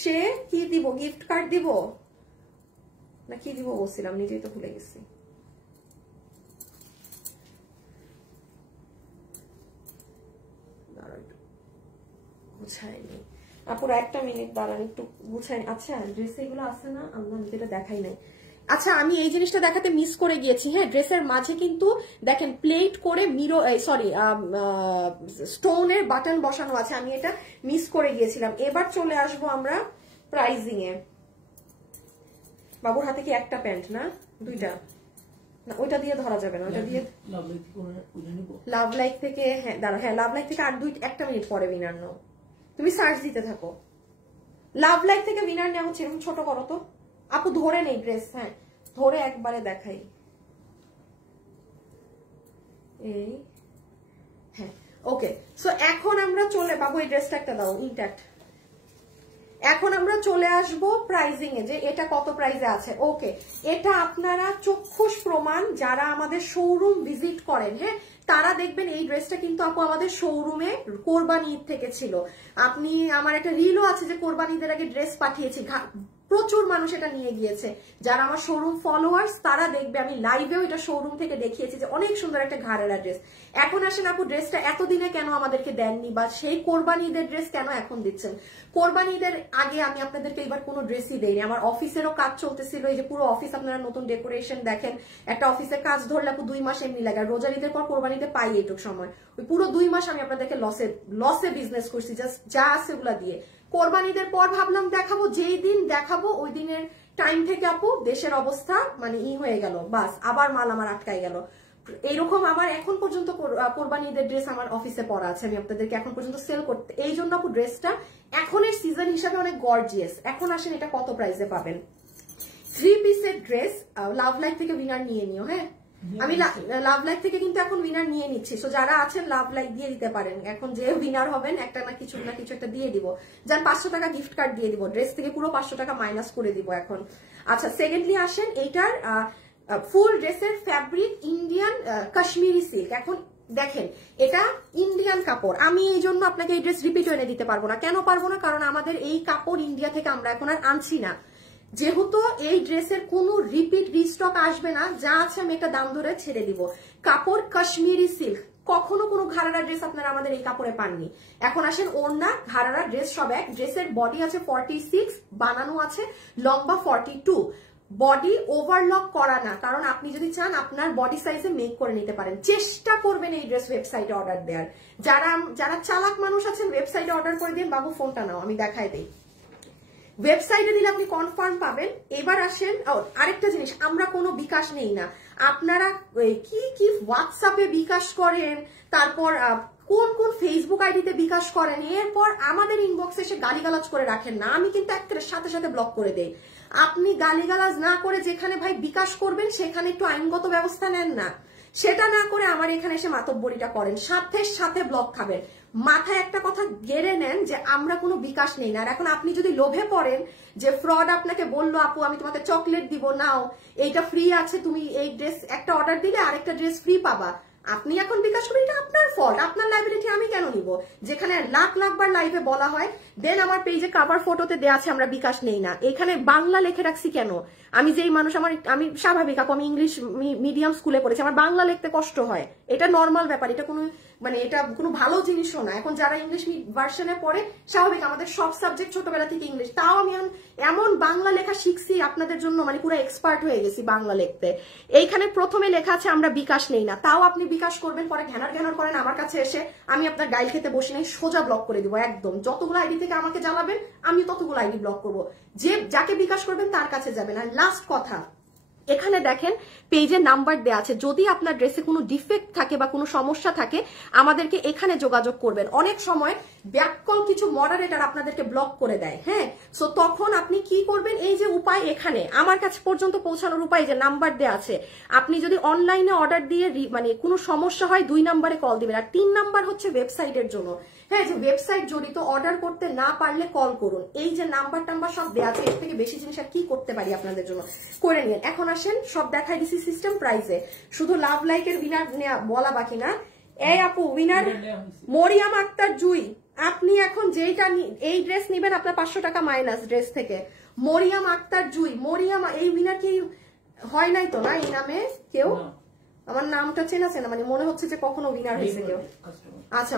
সে কি দিব, গিফট কার্ড দিব না কি দিব বলছিলাম, নিজেই তো ভুলে গেছি। গুছাইনি আপুরা, একটা মিনিট দাঁড়ান, একটু গুছাইনি। আচ্ছা ড্রেস এগুলো আছে না, আমরা যেটা দেখাই নাই। আচ্ছা, আমি এই জিনিসটা দেখাতে মিস করে গিয়েছি। হ্যাঁ, ড্রেসের মাঝে কিন্তু দেখেন প্লেট করে মিরো সরি স্টোনের বাটন বসানো আছে, আমি এটা মিস করে গিয়েছিলাম। এবার চলে আসবো আমরা প্রাইজিং এ। বাবুর হাতে কি একটা প্যান্ট না দুইটা? না, ওইটা দিয়ে ধরা যাবে না, ওইটা দিয়ে লাভ লাইক থেকে, হ্যাঁ দাঁড়া, হ্যাঁ লাভ লাইক থেকে আর একটা মিনিট পরে উইনার নাও, তুমি সার্চ দিতে থাকো। লাভ লাইক থেকে উইনার নেওয়া হচ্ছে, এরকম ছোট করো তো আপু, ধরে নেই ড্রেস, হ্যাঁ ধরে একবারে দেখাই, এই হ্যাঁ ওকে। সো এখন আমরা চলে, বাবু এই ড্রেসটা একটা দাও ইনট্যাক্ট। এখন আমরা চলে আসব প্রাইজিং এ, যে এটা কত প্রাইসে আছে। ওকে, এটা আপনারা চক্ষুষ প্রমাণ, যারা আমাদের শোরুম ভিজিট করেন, হ্যাঁ তারা দেখবেন এই ড্রেসটা কিন্তু আপু আমাদের শোরুমে কোরবানি ঈদ থেকে ছিল। আপনি, আমার একটা রিলও আছে যে কোরবানি ঈদের আগে ড্রেস পাঠিয়েছি, প্রচুর মানুষ এটা নিয়ে গিয়েছে। যারা আমার শোরুম ফলোয়ার্স তারা দেখবে, আমি লাইভেও এটা শোরুম থেকে দেখিয়েছি যে অনেক সুন্দর একটা ঘাড়েরা ড্রেস। এখন আসেন আপু, ড্রেসটা এতদিনে কেন আমাদেরকে দেননি, বা সেই কোরবানি ঈদের ড্রেস কেন এখন দিচ্ছেন? কোরবানি ঈদের আগে আমি আপনাদেরকে এবার কোনো ড্রেসই দেইনি, আমার অফিসেরও কাজ চলতেছিল, এই যে পুরো অফিস আপনারা নতুন ডেকোরেশন দেখেন, একটা অফিসে কাজ ধরলে আপু 2 মাস এমনি লাগে, আর রোজার ঈদের পর কোরবানিতে পাই এইটুক সময়, ওই পুরো 2 মাস আমি আপনাদেরকে লসে বিজনেস করছি, জাস্ট যা আছে ওগুলা দিয়ে। কোরবানিদের পর ভাবলাম দেখাবো, যেই দিন দেখাবো ওই দিনের টাইম থেকে আপু দেশের অবস্থা মানে হয়ে গেল, বাস আবার মাল আমার আটকাই গেল। এইরকম আমার এখন পর্যন্ত কোরবানি ঈদের ড্রেস আমার অফিসে পড়া আছে, আমি আপনাদেরকে এখন পর্যন্ত সেল করতে, এই জন্য আপু ড্রেসটা এখনের সিজন হিসাবে অনেক গর্জিয়াস। এখন আসেন এটা কত প্রাইসে পাবেন। 3 পিসের ড্রেস লাভ লাইফ থেকে উইনার নিয়ে নিও। হ্যাঁ, আমি লাভ লাইফ থেকে কিন্তু এখন উইনার নিয়ে নিচ্ছি, সো যারা আছেন লাভ লাইফ দিয়ে দিতে পারেন। এখন যে উইনার হবেন একটা না কিছু একটা দিয়ে দিব, যার 500 টাকা গিফট কার্ড দিয়ে দিব, ড্রেস থেকে পুরো 500 টাকা মাইনাস করে দিব এখন। আচ্ছা, সেকেন্ডলি আসেন এইটার ফুল ড্রেসের ফ্যাব্রিক ইন্ডিয়ান কাশ্মীরি সিল্ক। এখন দেখেন এটা ইন্ডিয়ান কাপড়, আমি এই জন্য আপনাকে এই ড্রেস রিপিট এনে দিতে পারবো না। কেন পারবো না? কারণ আমাদের এই কাপড় ইন্ডিয়া থেকে আমরা এখন আর আনছি না, যেহেতু এই ড্রেসের কোনো রিপিট রিস্টক আসবে না, যা আছে আমি একটা দাম ধরে ছেড়ে দিব। কাপড় কাশ্মীরি সিল্ক, কখনো কোনো ঘাড়ারা ড্রেস আপনারা আমাদের এই কাপড়ে পাননি। এখন আসেন ওড়না, ঘাড়ারা ড্রেস সব এক। ড্রেসের বডি আছে 46, বানানো আছে লম্বা 42। বডি ওভারলক করা না, কারণ আপনি যদি চান আপনার বডি সাইজে মেক করে নিতে পারেন। চেষ্টা করবেন এই ড্রেস ওয়েবসাইটে অর্ডার দেওয়ার। যারা চালাক মানুষ আছেন ওয়েবসাইটে অর্ডার করে দিন, বাবু ফোনটা নাও আমি দেখাই দিই। ওয়েবসাইটে দিলে আপনি কনফার্ম পাবেন। এবার আসেন আরেকটা জিনিস, আমরা কোনো বিকাশ নেই না, আপনারা কি হোয়াটসঅ্যাপে বিকাশ করেন, তারপর কোন কোন ফেসবুক আইডিতে বিকাশ করেন, এরপর আমাদের ইনবক্সে এসে গালিগালাজ করে রাখেন না, আমি কিন্তু একের সাথে সাথে ব্লক করে দেই। আপনি গালিগালাজ না করে যেখানে ভাই বিকাশ করবেন সেখানে একটু আইনগত ব্যবস্থা নেন না, সেটা না করে আমার এখানে এসে মাতব্বরিটা করেন, সাথে সাথে ব্লক খাবেন। মাথায় একটা কথা গেড়ে নেন যে আমরা কোনো বিকাশ নেই না। আর এখন আপনি যদি লোভে পড়েন যে ফ্রড আপনাকে বললো আপু আমি তোমাকে চকলেট দিব, নাও এইটা ফ্রি আছে, তুমি এই ড্রেস একটা অর্ডার দিলে আরেকটা ড্রেস ফ্রি পাবা, আপনি এখন বিকাশ করবেন, এটা আপনার ফল্ট, আপনার লাইবিলিটি আমি কেন নিব? যেখানে লাখ বার লাইভে বলা হয়, দেন আমার পেজে কভার ফটোতে দেয়া আছে আমরা বিকাশ নেই না, এখানে বাংলা লিখে রাখছি কেন? আমি যেই মানুষ আমি স্বাভাবিক আপু, আমি ইংলিশ মিডিয়াম স্কুলে পড়েছি, আমার বাংলা লিখতে কষ্ট হয়, এটা নর্মাল ব্যাপার, এটা কোনো মানে এটা কোনো ভালো জিনিসও না। এখন যারা ইংলিশ ভার্সনে পড়ে স্বাভাবিক আমাদের সব সাবজেক্ট ছোটবেলা থেকে ইংলিশ, তাও আমি এমন বাংলা লেখা শিখছি আপনাদের জন্য, মানে পুরো এক্সপার্ট হয়ে গেছি বাংলা লিখতে। এইখানে প্রথমে লেখা আছে আমরা বিকাশ নেই না, তাও আপনি বিকাশ করবেন, পরে ঘ্যানার করেন আমার কাছে এসে, আমি আপনার গাইল খেতে বসে নেই, সোজা ব্লক করে দিব একদম। যতগুলো আইডি থেকে আমাকে জ্বালাবেন আমি ততগুলো আইডি ব্লক করবো, যাকে বিকাশ করবেন তার কাছে যাবেন। আর লাস্ট কথা, এখানে দেখেন পেজে নাম্বার দেয়া আছে, যদি আপনার ড্রেসে কোনো ডিফেক্ট থাকে বা কোনো সমস্যা থাকে আমাদেরকে এখানে যোগাযোগ করবেন। অনেক সময় ব্যাককল কিছু মডারেটর আপনাদেরকে ব্লক করে দেয়, হ্যাঁ, সো তখন আপনি কি করবেন, এই যে উপায় এখানে আমার কাছে পর্যন্ত পৌঁছানোর উপায় যে নাম্বার দেয়া আছে, আপনি যদি অনলাইনে অর্ডার দিয়ে মানে কোনো সমস্যা হয় 2 নম্বরে কল দিবেন, আর 3 নাম্বার হচ্ছে ওয়েবসাইটের জন্য, হ্যাঁ, যে ওয়েবসাইট জড়িত, অর্ডার করতে না পারলে কল করুন। এই যে নাম্বার সব দেয়া আছে, এর থেকে বেশি জিনিস আর কি করতে পারি আপনাদের জন্য, করে নিন। এখন আসেন সব দেখাই দিছি সিস্টেম প্রাইসে, শুধু লাভ লাইকের উইনার বলা বাকি না। এই আপু উইনার মরিয়াম আক্তার জুই, আপনি এখন যেইটা এই ড্রেস নিবেন আপনার 500 টাকা মাইনাস ড্রেস থেকে। মরিয়াম আক্তার জুই, মরিয়াম, এই উইনার কি হয় নাই তো না এই নামে কেউ? আমার নামটা চেনা চেনা, মানে মনে হচ্ছে যে কখনো উইনার হয়েছে কেউ। আচ্ছা,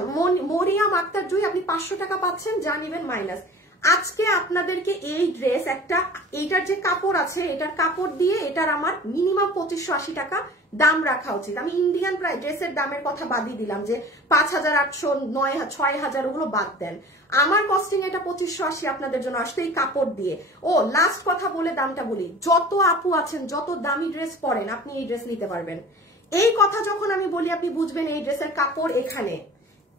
মরিয়াম আক্তার জুই, আপনি 500 টাকা পাচ্ছেন, যা নিবেন মাইনাস। আজকে আপনাদেরকে এই ড্রেস একটা, এইটার যে কাপড় আছে এটার কাপড় দিয়ে এটার আমার মিনিমাম 2580 টাকা দাম রাখা উচিত। আমি ইন্ডিয়ান প্রায় ড্রেসের দামের কথা বাদই দিলাম, যে 5800, 9000, 6000 ওগুলো বাদ দেন। আমার কস্টিং এটা 2580 আপনাদের জন্য আসছে এই কাপড় দিয়ে। ও লাস্ট কথা বলে দামটা বলি, যত আপু আছেন যত দামি ড্রেস পরেন আপনি এই ড্রেস নিতে পারবেন। এই কথা যখন আমি বলি আপনি বুঝবেন এই ড্রেসের কাপড় এখানে,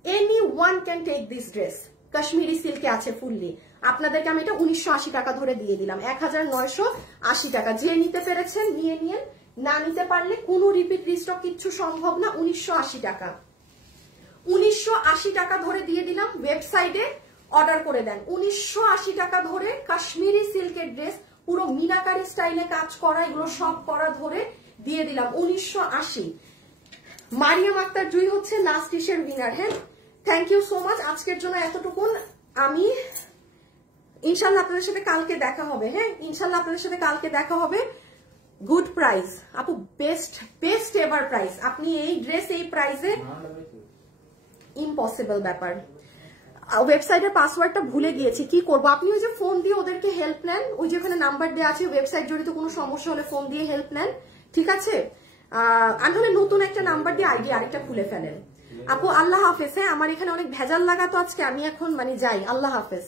any one can take this dress, Kashmiri সিল্কে আছে ফুললি। আপনাদেরকে আমি এটা 1980 টাকা ধরে দিয়ে দিলাম, 1980 টাকা। যে নিতে পেরেছেন নিয়ে নিন, না নিতে পারলে কোনো রিপিট রিস্টক কিচ্ছু সম্ভব না। 1980 টাকা, 1980 টাকা ধরে দিয়ে দিলাম। ওয়েবসাইটে অর্ডার করে দেন 1980 টাকা ধরে, কাশ্মীরি সিল্কের ড্রেস পুরো মিনাকারি স্টাইলে কাজ করা, এগুলো সব করা ধরে দিয়ে দিলাম 1980। মারিয়াম আক্তার জুই হচ্ছে লাস্ট ইসের উইনার। হ্যাঁ, থ্যাংক ইউ সো মাচ। আজকের জন্য এতটুকুন। আমি ইনশাল্লাহ আপনাদের সাথে কালকে দেখা হবে। হ্যাঁ, ইনশাল্লাহ আপনাদের সাথে কালকে দেখা হবে। গুড প্রাইস আপু, বেস্ট এভার প্রাইস। আপনি এই ড্রেস এই প্রাইসে ইম্পসিবল ব্যাপার। ওয়েবসাইটের পাসওয়ার্ডটা ভুলে গিয়েছি, কি করবো? আপনি ওই যে ফোন দিয়ে ওদেরকে হেল্প নেন, ওই যে ওখানে নাম্বার দেওয়া আছে, ওয়েবসাইট জড়িত কোনো সমস্যা হলে ফোন দিয়ে হেল্প নেন, ঠিক আছে? আমি হলে নতুন একটা নাম্বার দিয়ে আইডি আরেকটা খুলে ফেলেন। আপু আল্লাহ হাফেজ। হ্যাঁ, আমার এখানে অনেক ভেজাল লাগাতো আজকে, আমি এখন মানে যাই। আল্লাহ হাফেজ।